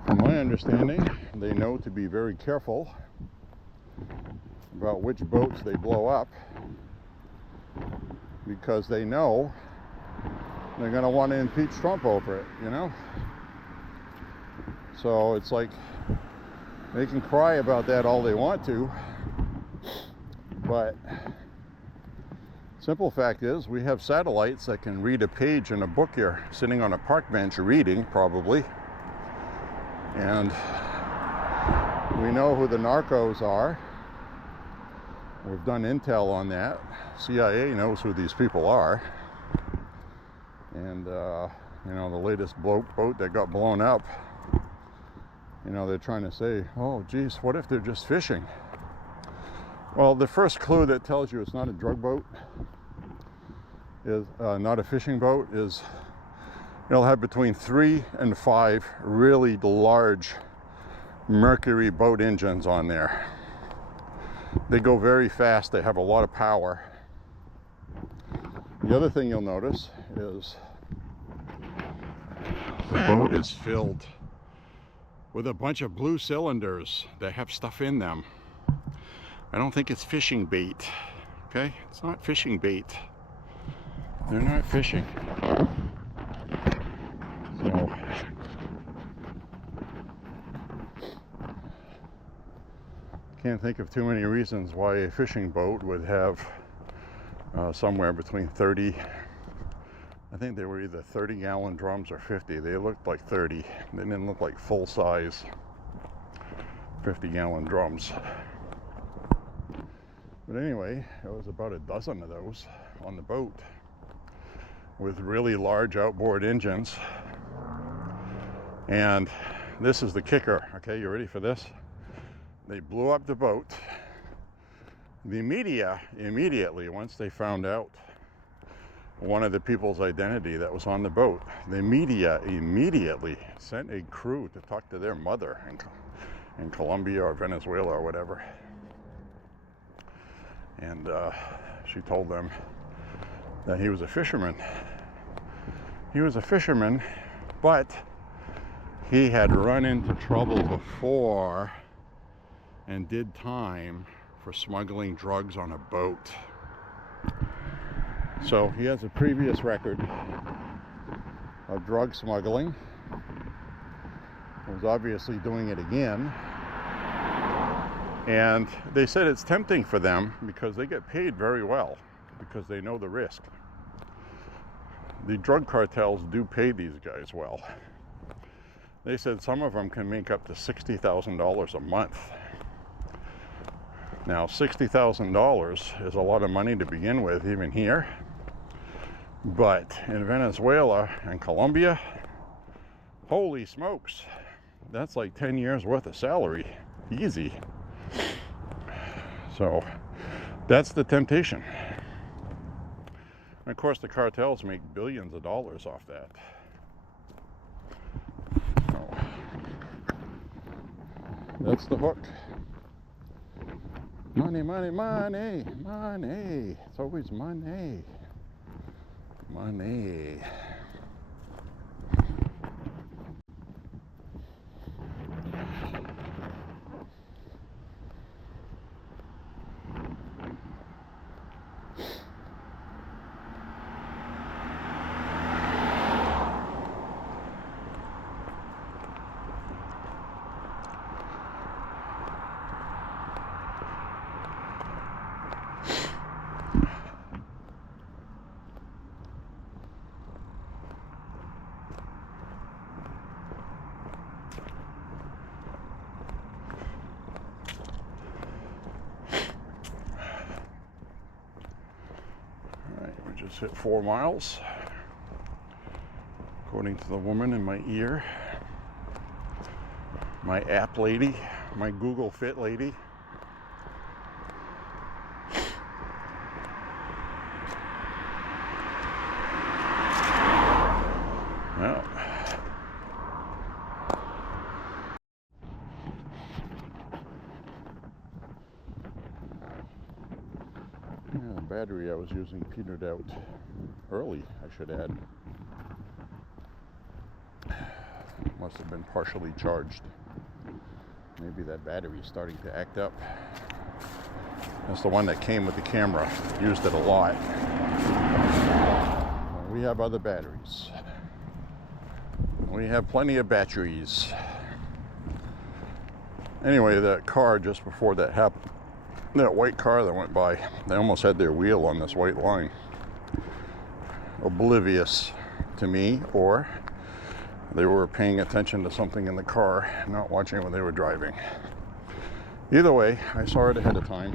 From my understanding, they know to be very careful about which boats they blow up, because they know they're going to want to impeach Trump over it, you know? So it's like they can cry about that all they want to, but simple fact is, we have satellites that can read a page in a book you're sitting on a park bench reading, probably. And we know who the narcos are. We've done intel on that. CIA knows who these people are. And, you know, the latest boat that got blown up, you know, they're trying to say, oh, geez, what if they're just fishing? Well, the first clue that tells you it's not a drug boat, is not a fishing boat, is it'll have between 3 and 5 really large Mercury boat engines on there. They go very fast, they have a lot of power. The other thing you'll notice is the boat is filled with a bunch of blue cylinders that have stuff in them. I don't think it's fishing bait. Okay, it's not fishing bait. They're not fishing. So can't think of too many reasons why a fishing boat would have somewhere between 30, I think they were either 30-gallon drums or 50. They looked like 30. They didn't look like full-size 50-gallon drums. But anyway, there was about a dozen of those on the boat with really large outboard engines. And this is the kicker. Okay, you ready for this? They blew up the boat. The media immediately, once they found out one of the people's identity that was on the boat, the media immediately sent a crew to talk to their mother in Colombia or Venezuela or whatever. And she told them that he was a fisherman. He was a fisherman, but he had run into trouble before and did time for smuggling drugs on a boat. So he has a previous record of drug smuggling. He was obviously doing it again. And they said it's tempting for them because they get paid very well because they know the risk. The drug cartels do pay these guys well. They said some of them can make up to $60,000 a month. Now, $60,000 is a lot of money to begin with, even here. But in Venezuela and Colombia, holy smokes, that's like 10 years worth of salary. Easy. So that's the temptation. And of course, the cartels make billions of dollars off that. So that's the hook. Money, money, money, money. It's always money. Money. Just hit 4 miles, according to the woman in my ear, my app lady, my Google Fit lady. Well, the battery I was using petered out early, I should add. Must have been partially charged. Maybe that battery is starting to act up. That's the one that came with the camera. Used it a lot. We have other batteries. We have plenty of batteries. Anyway, that car just before that happened, that white car that went by, they almost had their wheel on this white line. Oblivious to me, or they were paying attention to something in the car, not watching when they were driving. Either way, I saw it ahead of time.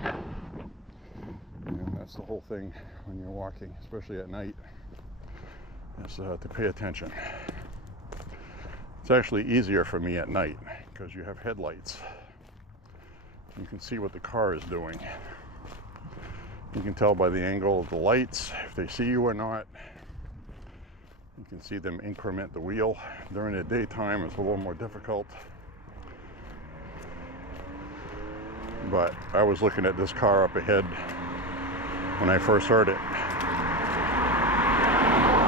And that's the whole thing when you're walking, especially at night, is to pay attention. It's actually easier for me at night because you have headlights. You can see what the car is doing. You can tell by the angle of the lights if they see you or not. You can see them increment the wheel. During the daytime, it's a little more difficult. But I was looking at this car up ahead when I first heard it.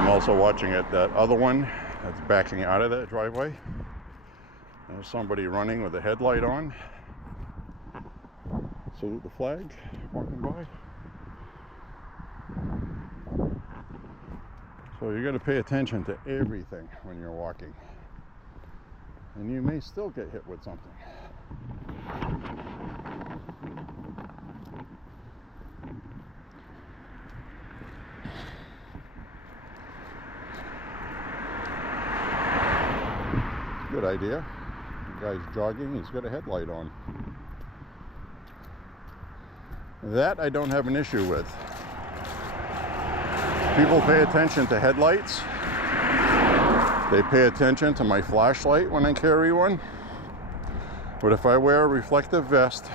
I'm also watching at that other one that's backing out of that driveway. There's somebody running with a headlight on. salute the flag walking by. So you got to pay attention to everything when you're walking, and you may still get hit with something. Good idea. The guy's jogging, he's got a headlight on. That I don't have an issue with. People pay attention to headlights. They pay attention to my flashlight when I carry one. But if I wear a reflective vest,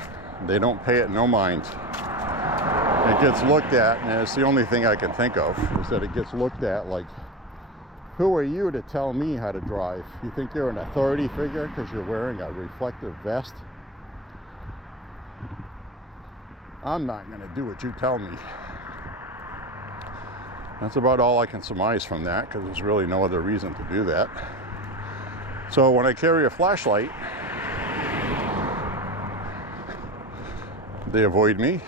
they don't pay it no mind. It gets looked at, and it's the only thing I can think of, is that it gets looked at like, who are you to tell me how to drive? You think you're an authority figure because you're wearing a reflective vest? I'm not going to do what you tell me. That's about all I can surmise from that, because there's really no other reason to do that. So when I carry a flashlight, they avoid me,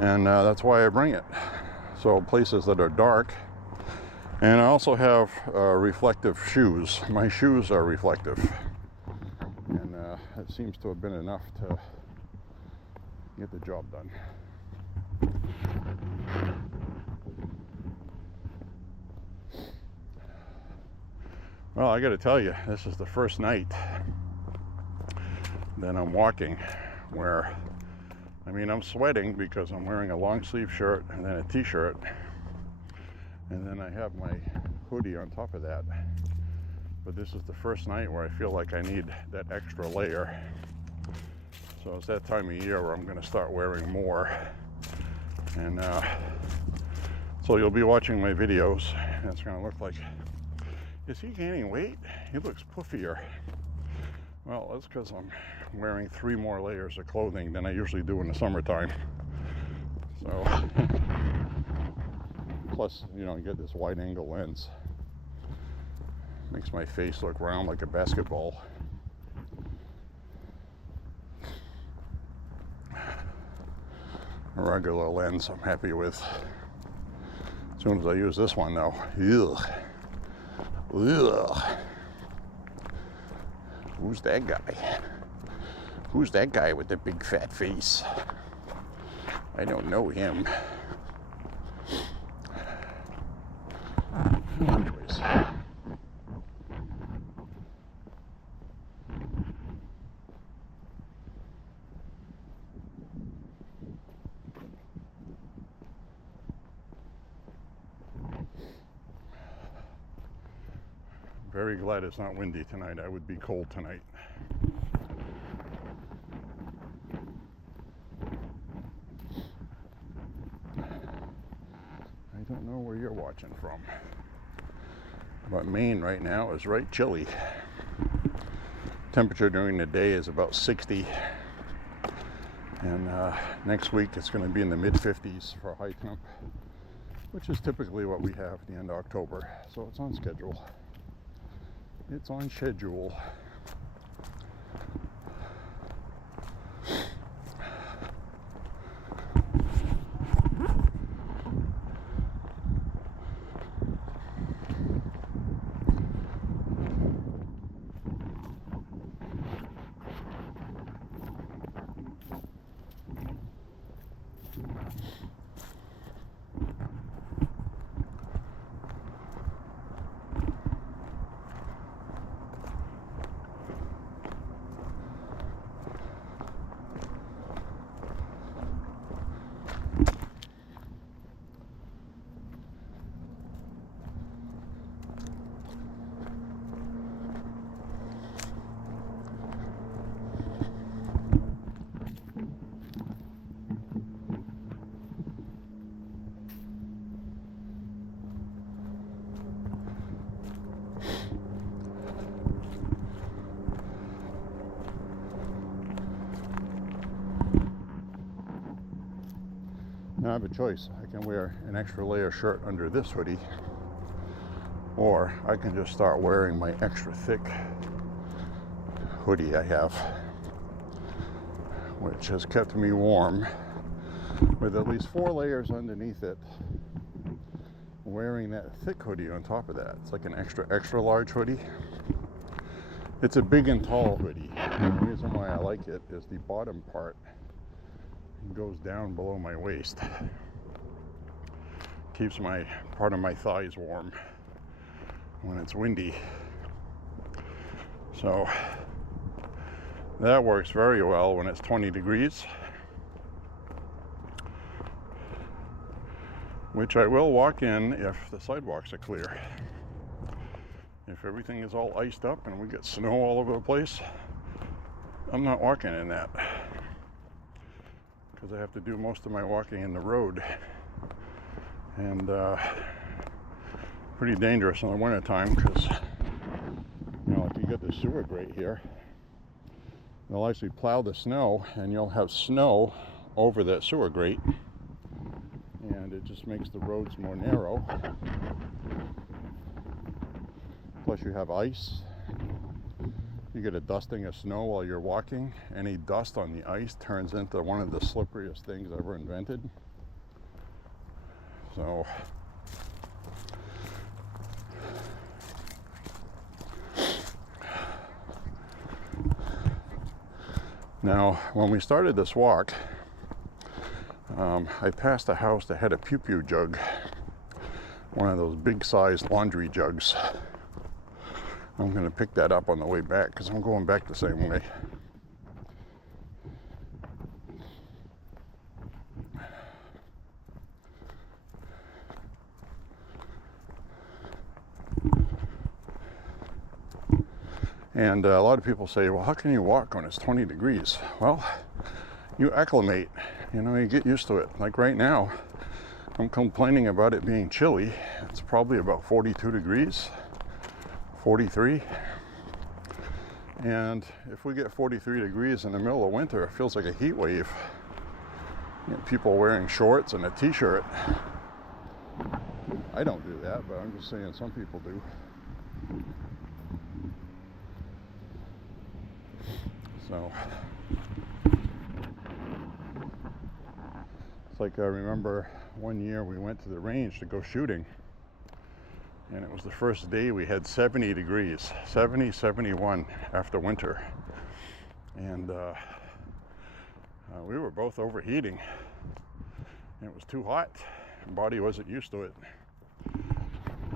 and that's why I bring it. So places that are dark. And I also have reflective shoes. My shoes are reflective, and it seems to have been enough to get the job done. Well, I got to tell you, this is the first night that I'm walking where, I mean, I'm sweating because I'm wearing a long sleeve shirt and then a t-shirt. And then I have my hoodie on top of that. But this is the first night where I feel like I need that extra layer. So it's that time of year where I'm going to start wearing more. And so you'll be watching my videos, and it's going to look like, is he gaining weight? He looks puffier. Well, that's because I'm wearing 3 more layers of clothing than I usually do in the summertime. So... Plus, you know, you get this wide angle lens. Makes my face look round like a basketball. A regular lens I'm happy with. As soon as I use this one though, ugh. Ugh. Who's that guy? Who's that guy with the big fat face? I don't know him. Anyways. Very glad it's not windy tonight. I would be cold tonight. I don't know where you're watching from, but Maine right now is right chilly. Temperature during the day is about 60, and next week it's going to be in the mid-50s for a high temp, which is typically what we have at the end of October. So it's on schedule. It's on schedule. Now I have a choice. I can wear an extra layer shirt under this hoodie, or I can just start wearing my extra thick hoodie I have, which has kept me warm with at least 4 layers underneath it, wearing that thick hoodie on top of that. It's like an extra large hoodie. It's a big and tall hoodie. And the reason why I like it is the bottom part goes down below my waist. Keeps my part of my thighs warm when it's windy. So that works very well when it's 20 degrees, which I will walk in if the sidewalks are clear. If everything is all iced up and we get snow all over the place, I'm not walking in that, because I have to do most of my walking in the road, and pretty dangerous in the winter time, because you know, if you get the sewer grate here, they'll actually plow the snow and you'll have snow over that sewer grate, and it just makes the roads more narrow. Plus you have ice. You get a dusting of snow while you're walking. Any dust on the ice turns into one of the slipperiest things ever invented. So now, when we started this walk, I passed a house that had a pew-pew jug, one of those big-sized laundry jugs. I'm going to pick that up on the way back, because I'm going back the same way. And a lot of people say, well, how can you walk when it's 20 degrees? Well, you acclimate, you know, you get used to it. Like right now, I'm complaining about it being chilly. It's probably about 42 degrees, 43. And if we get 43 degrees in the middle of winter, it feels like a heat wave. You know, people wearing shorts and a t-shirt. I don't do that, but I'm just saying some people do. So it's like, I remember one year we went to the range to go shooting, and it was the first day we had 70 degrees, 70, 71 after winter. And we were both overheating. It was too hot. My body wasn't used to it.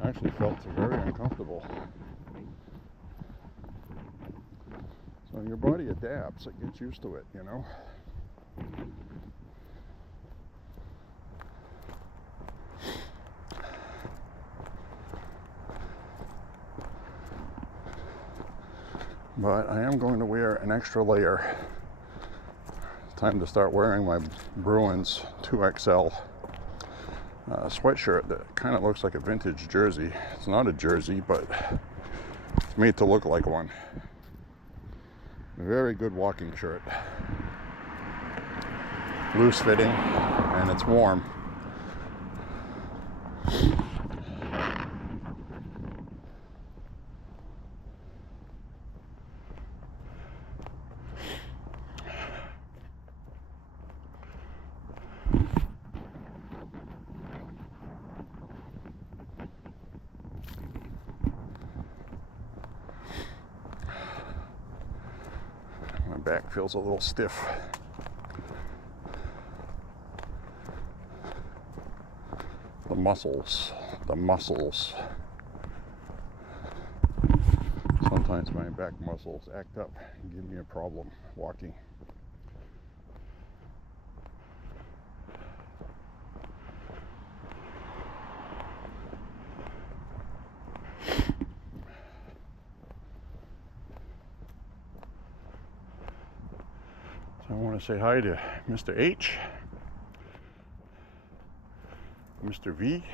I actually felt very uncomfortable. So your body adapts, it gets used to it, you know. But I am going to wear an extra layer. It's time to start wearing my Bruins 2XL sweatshirt that kind of looks like a vintage jersey. It's not a jersey, but it's made to look like one. A very good walking shirt. Loose fitting, and it's warm. My back feels a little stiff. The muscles. Sometimes my back muscles act up and give me a problem walking. So I want to say hi to Mr. H, Mr. V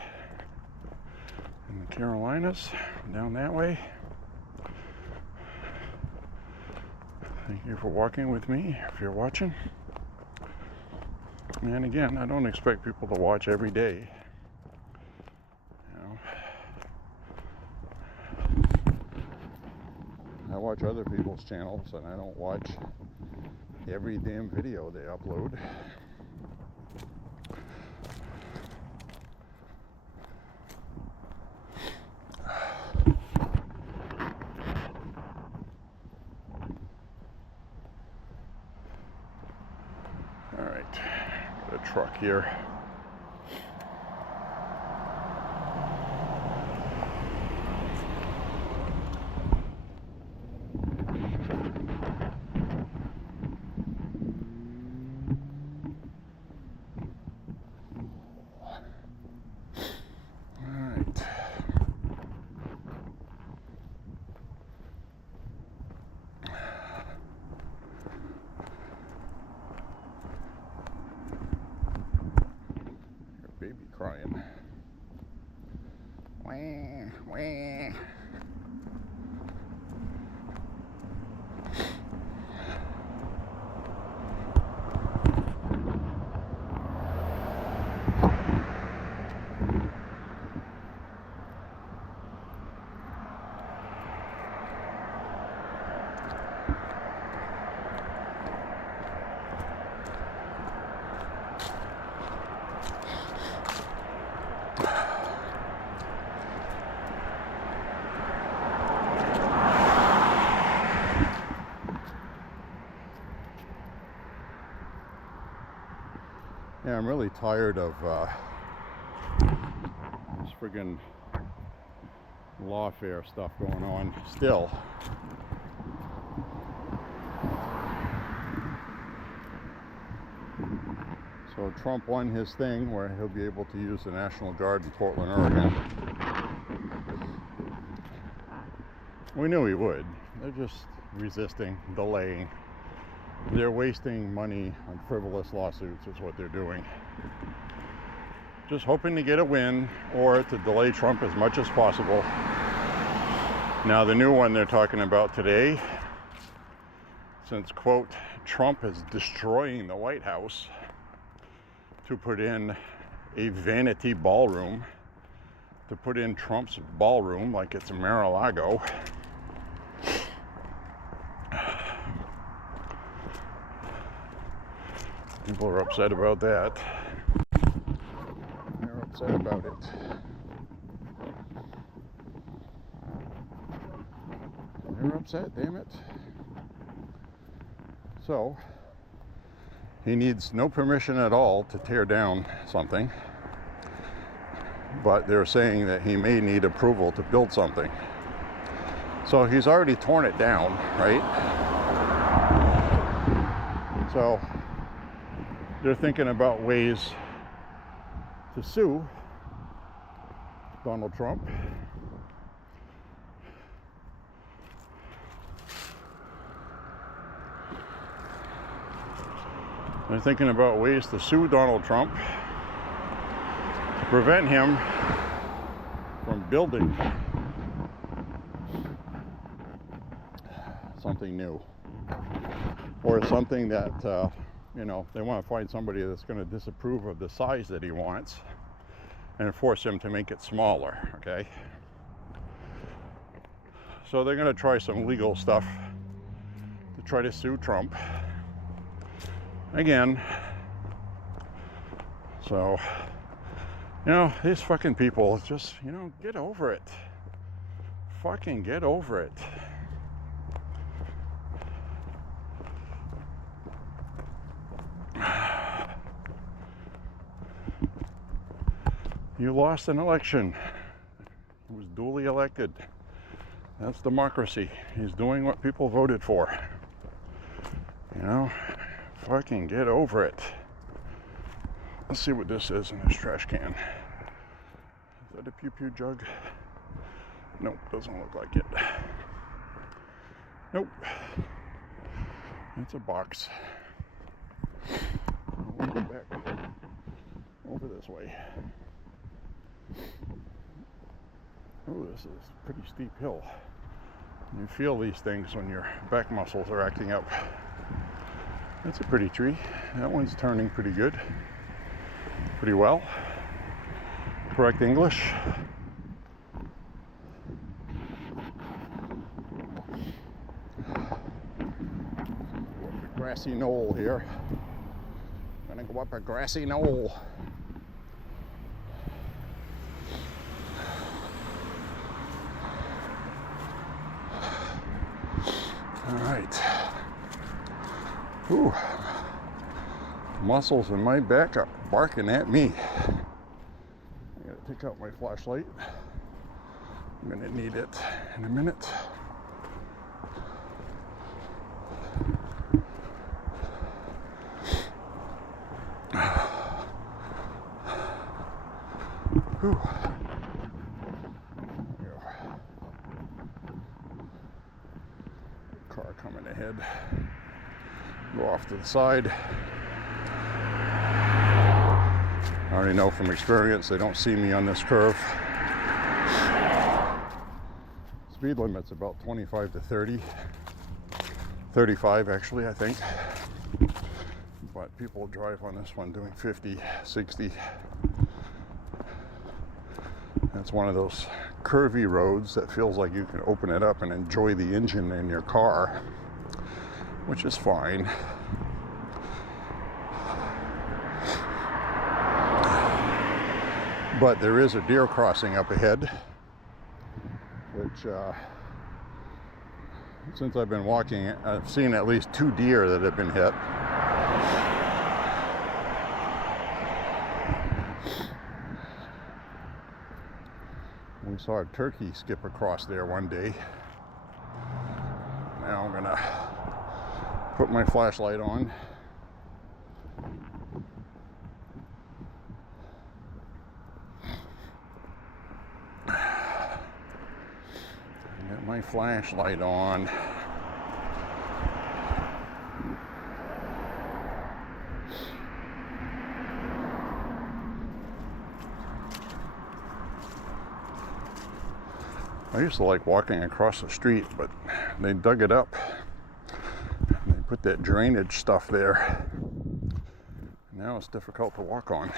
in the Carolinas, down that way. Thank you for walking with me, if you're watching. And again, I don't expect people to watch every day. You know, I watch other people's channels, and I don't watch every damn video they upload. All right, got a truck here. Baby crying. Wah, wah. Yeah, I'm really tired of this friggin' lawfare stuff going on still. So Trump won his thing where he'll be able to use the National Guard in Portland, Oregon. We knew he would. They're just resisting, delaying. They're wasting money on frivolous lawsuits is what they're doing. Just hoping to get a win or to delay Trump as much as possible. Now the new one they're talking about today, since, quote, Trump is destroying the White House to put in a vanity ballroom, to put in Trump's ballroom like it's a Mar-a-Lago. People are upset about that. They're upset about it. They're upset, damn it. So, he needs no permission at all to tear down something. But they're saying that he may need approval to build something. So he's already torn it down, right? So they're thinking about ways to sue Donald Trump. They're thinking about ways to sue Donald Trump to prevent him from building something new, or something that you know, they want to find somebody that's going to disapprove of the size that he wants and force him to make it smaller, okay? So they're going to try some legal stuff to try to sue Trump again. So, you know, these fucking people, just, you know, get over it. Fucking get over it. You lost an election. He was duly elected. That's democracy. He's doing what people voted for. You know, fucking get over it. Let's see what this is in this trash can. Is that a pew-pew jug? Nope, doesn't look like it. Nope. It's a box. We'll go back over this way. Oh, this is a pretty steep hill. You feel these things when your back muscles are acting up. That's a pretty tree. That one's turning pretty good. Pretty well. Correct English. grassy knoll here. Gonna go up a grassy knoll. All right. Ooh. Muscles in my back are barking at me. I gotta take out my flashlight. I'm gonna need it in a minute. Whew. Car coming ahead. Go off to the side. I already know from experience they don't see me on this curve. Speed limit's about 25 to 30. 35 actually, I think. But people drive on this one doing 50, 60. It's one of those curvy roads that feels like you can open it up and enjoy the engine in your car, which is fine. But there is a deer crossing up ahead, which since I've been walking, I've seen at least 2 deer that have been hit. We saw a turkey skip across there one day. Now I'm gonna put my flashlight on. Get my flashlight on. I used to like walking across the street, but they dug it up. They put that drainage stuff there. Now it's difficult to walk on.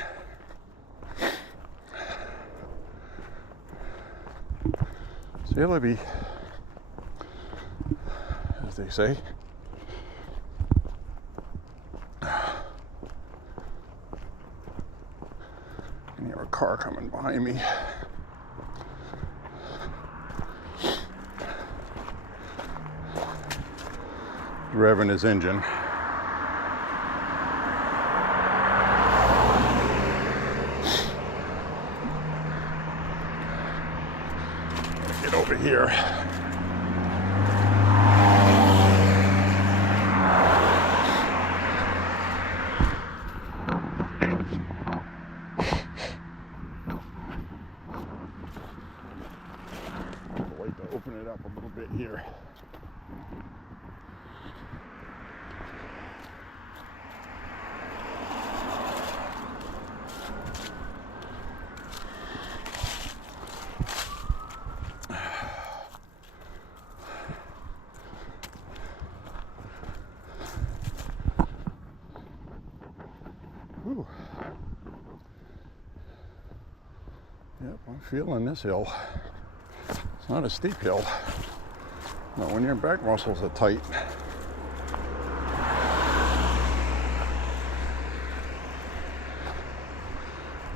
C'est la vie, as they say. I can hear a car coming behind me. Revving his engine. Get over here. I'd like to open it up a little bit here. Whew. Yep, I'm feeling this hill. It's not a steep hill, but when your back muscles are tight,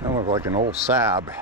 I look like an old sab.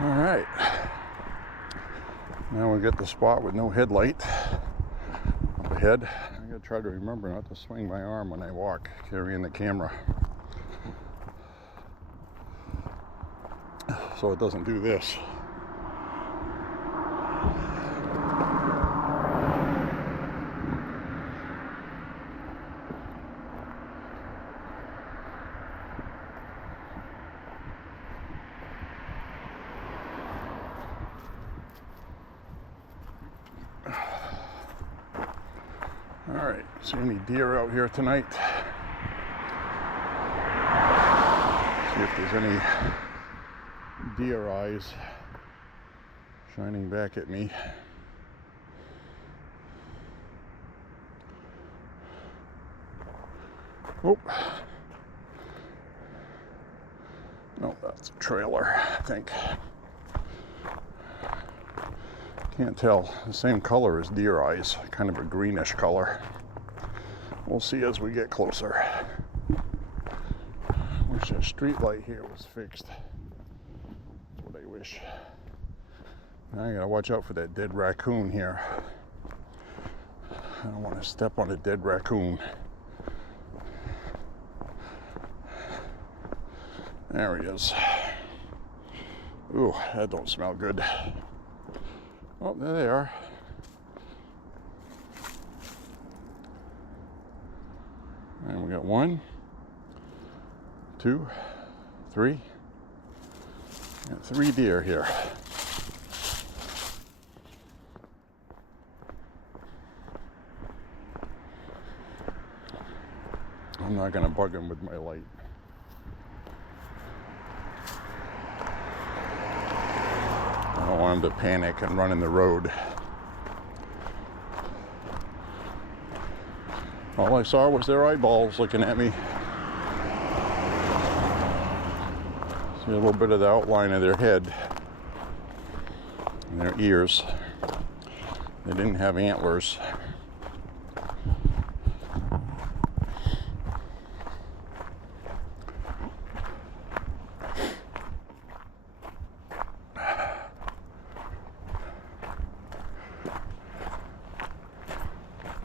All right, now we get the spot with no headlight up ahead. I gotta try to remember not to swing my arm when I walk, carrying the camera, so it doesn't do this. All right, see any deer out here tonight? See if there's any deer eyes shining back at me. Oh, no, that's a trailer, I think. Can't tell. The same color as deer eyes, kind of a greenish color. We'll see as we get closer. Wish a street light here was fixed. That's what I wish. Now I gotta watch out for that dead raccoon here. I don't want to step on a dead raccoon. There he is. Ooh, that don't smell good. Oh, there they are. And we got 1, 2, 3. Got 3 deer here. I'm not gonna bug him with my light. I don't want him to panic and run in the road. All I saw was their eyeballs looking at me. See a little bit of the outline of their head and their ears. They didn't have antlers.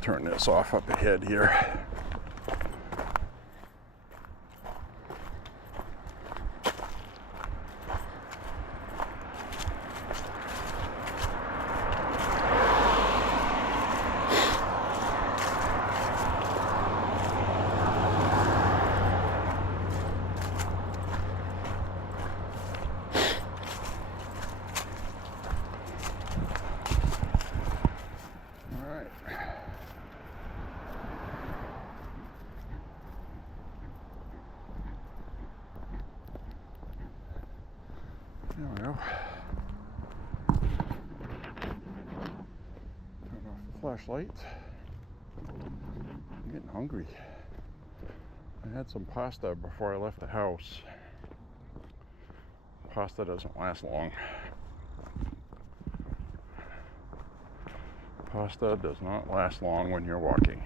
Turn this off up ahead here. There we go. Turn off the flashlight. I'm getting hungry. I had some pasta before I left the house. Pasta doesn't last long. Pasta does not last long when you're walking.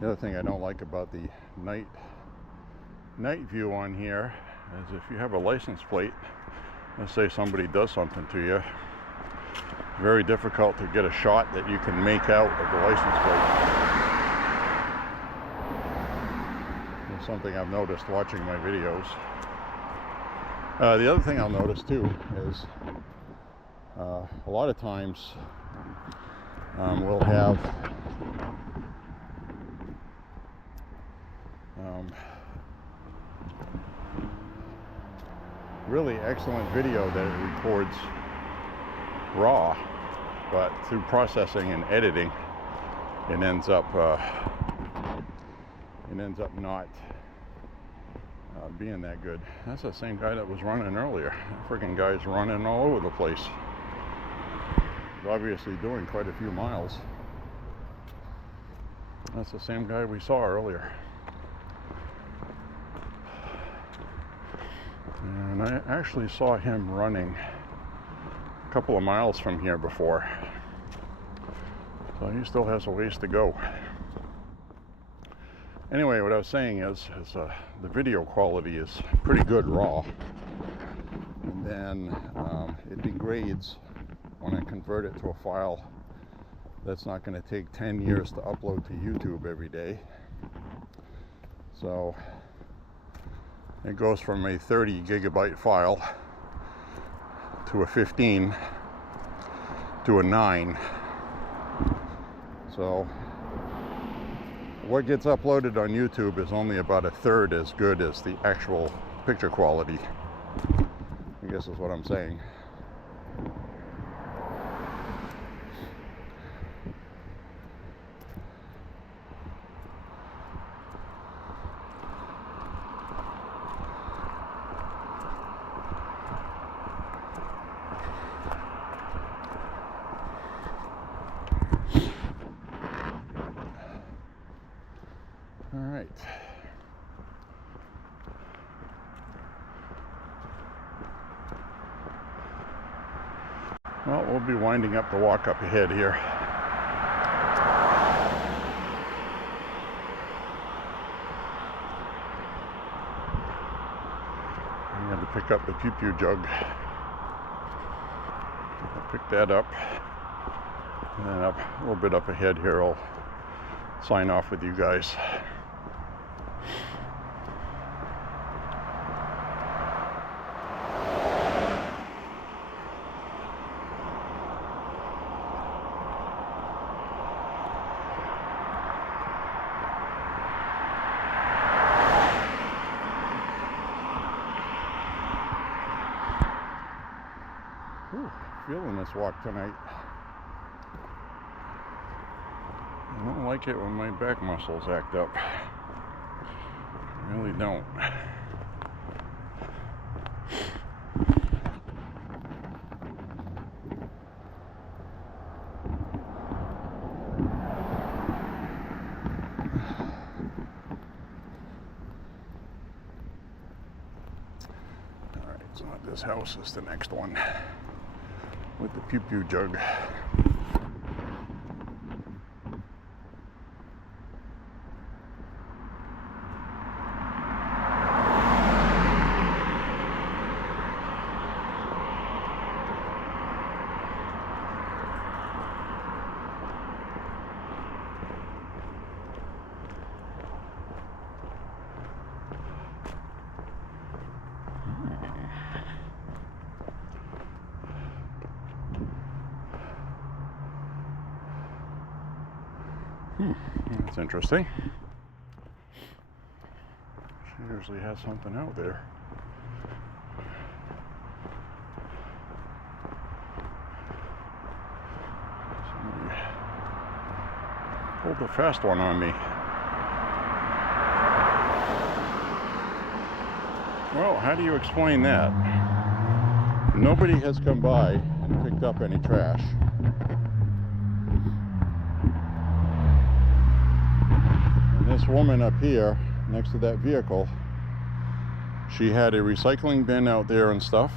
The other thing I don't like about the night view on here is if you have a license plate, let's say somebody does something to you, it's very difficult to get a shot that you can make out of the license plate. It's something I've noticed watching my videos. The other thing I'll notice too is a lot of times we'll have really excellent video that it records raw, but through processing and editing it ends up not being that good. That's the same guy that was running earlier. That freaking guy's running all over the place. He's obviously doing quite a few miles. That's the same guy we saw earlier. And I actually saw him running a couple of miles from here before. So he still has a ways to go. Anyway, what I was saying is the video quality is pretty good raw. And then it degrades when I convert it to a file that's not going to take 10 years to upload to YouTube every day. So it goes from a 30 gigabyte file to a 15 to a 9. So what gets uploaded on YouTube is only about a third as good as the actual picture quality, I guess is what I'm saying. All right. Well, we'll be winding up the walk up ahead here. I'm going to pick up the pew-pew jug. I'll pick that up. And then up a little bit up ahead here, I'll sign off with you guys. Whew, feeling this walk tonight. I don't like it when my back muscles act up. I really don't. Alright, so this house is the next one with the pew-pew jug. That's interesting. She usually has something out there. Somebody pulled a fast one on me. Well, how do you explain that? Nobody has come by and picked up any trash. This woman up here next to that vehicle, she had a recycling bin out there and stuff,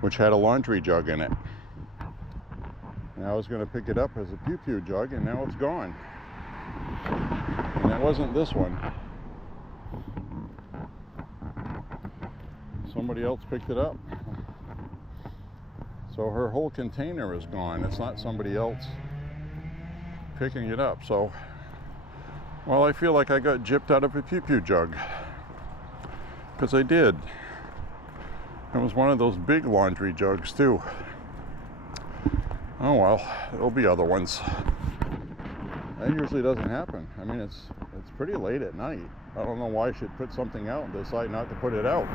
which had a laundry jug in it. And I was going to pick it up as a pew-pew jug, and now it's gone. And it wasn't this one. Somebody else picked it up. So her whole container is gone. It's not somebody else picking it up. So, well, I feel like I got gypped out of a pew-pew jug, because I did. It was one of those big laundry jugs too. Oh well, there'll be other ones. That usually doesn't happen. I mean, it's pretty late at night. I don't know why she'd put something out and decide not to put it out.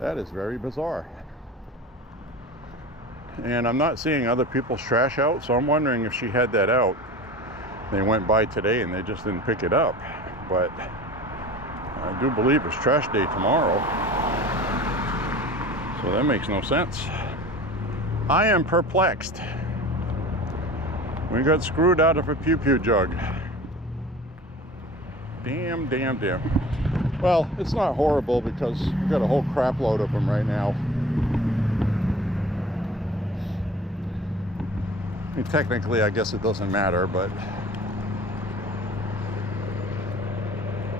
That is very bizarre. And I'm not seeing other people's trash out, so I'm wondering if she had that out. They went by today and they just didn't pick it up. But I do believe it's trash day tomorrow. So that makes no sense. I am perplexed. We got screwed out of a pew-pew jug. Damn, damn, damn. Well, it's not horrible because we've got a whole crap load of them right now. I mean, technically, I guess it doesn't matter, but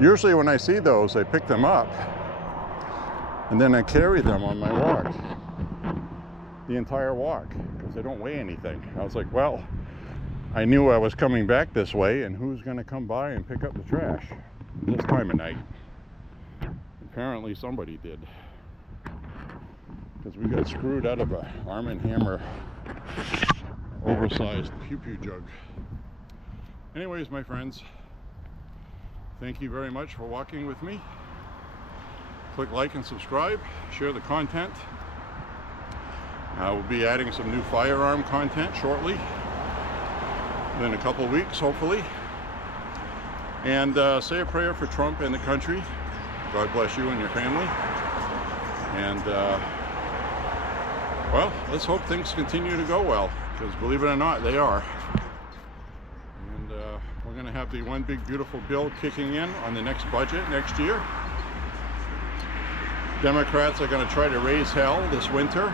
usually when I see those, I pick them up and then I carry them on my walk. the entire walk because they don't weigh anything. I was like, well, I knew I was coming back this way, and who's going to come by and pick up the trash this time of night? Apparently somebody did, because we got screwed out of a Arm & Hammer oversized pew-pew jug. Anyways, my friends, thank you very much for walking with me. Click like and subscribe, share the content. We'll be adding some new firearm content shortly, in a couple weeks hopefully. And say a prayer for Trump and the country. God bless you and your family. And well, let's hope things continue to go well, because believe it or not, they are. And we're going to have the one big beautiful bill kicking in on the next budget next year. Democrats are going to try to raise hell this winter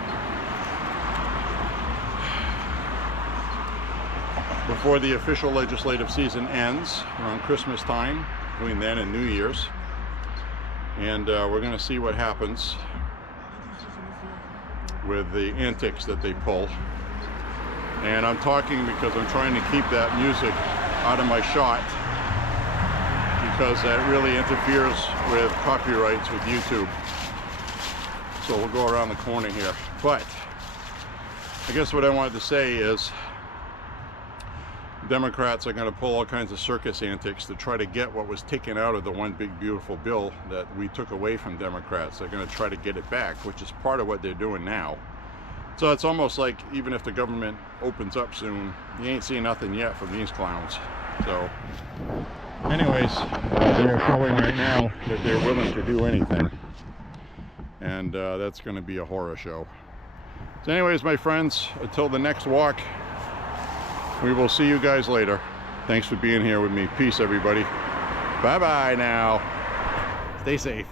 before the official legislative season ends around Christmas time, between then and New Year's. And we're going to see what happens with the antics that they pull. And I'm talking because I'm trying to keep that music out of my shot, because that really interferes with copyrights with YouTube. So we'll go around the corner here. But I guess what I wanted to say is Democrats are going to pull all kinds of circus antics to try to get what was taken out of the one big beautiful bill that we took away from Democrats. They're going to try to get it back, which is part of what they're doing now. So it's almost like even if the government opens up soon, you ain't seeing nothing yet from these clowns. So anyways, they're showing right now that they're willing to do anything. And that's going to be a horror show. So anyways, my friends, until the next walk, we will see you guys later. Thanks for being here with me. Peace, everybody. Bye-bye now. Stay safe.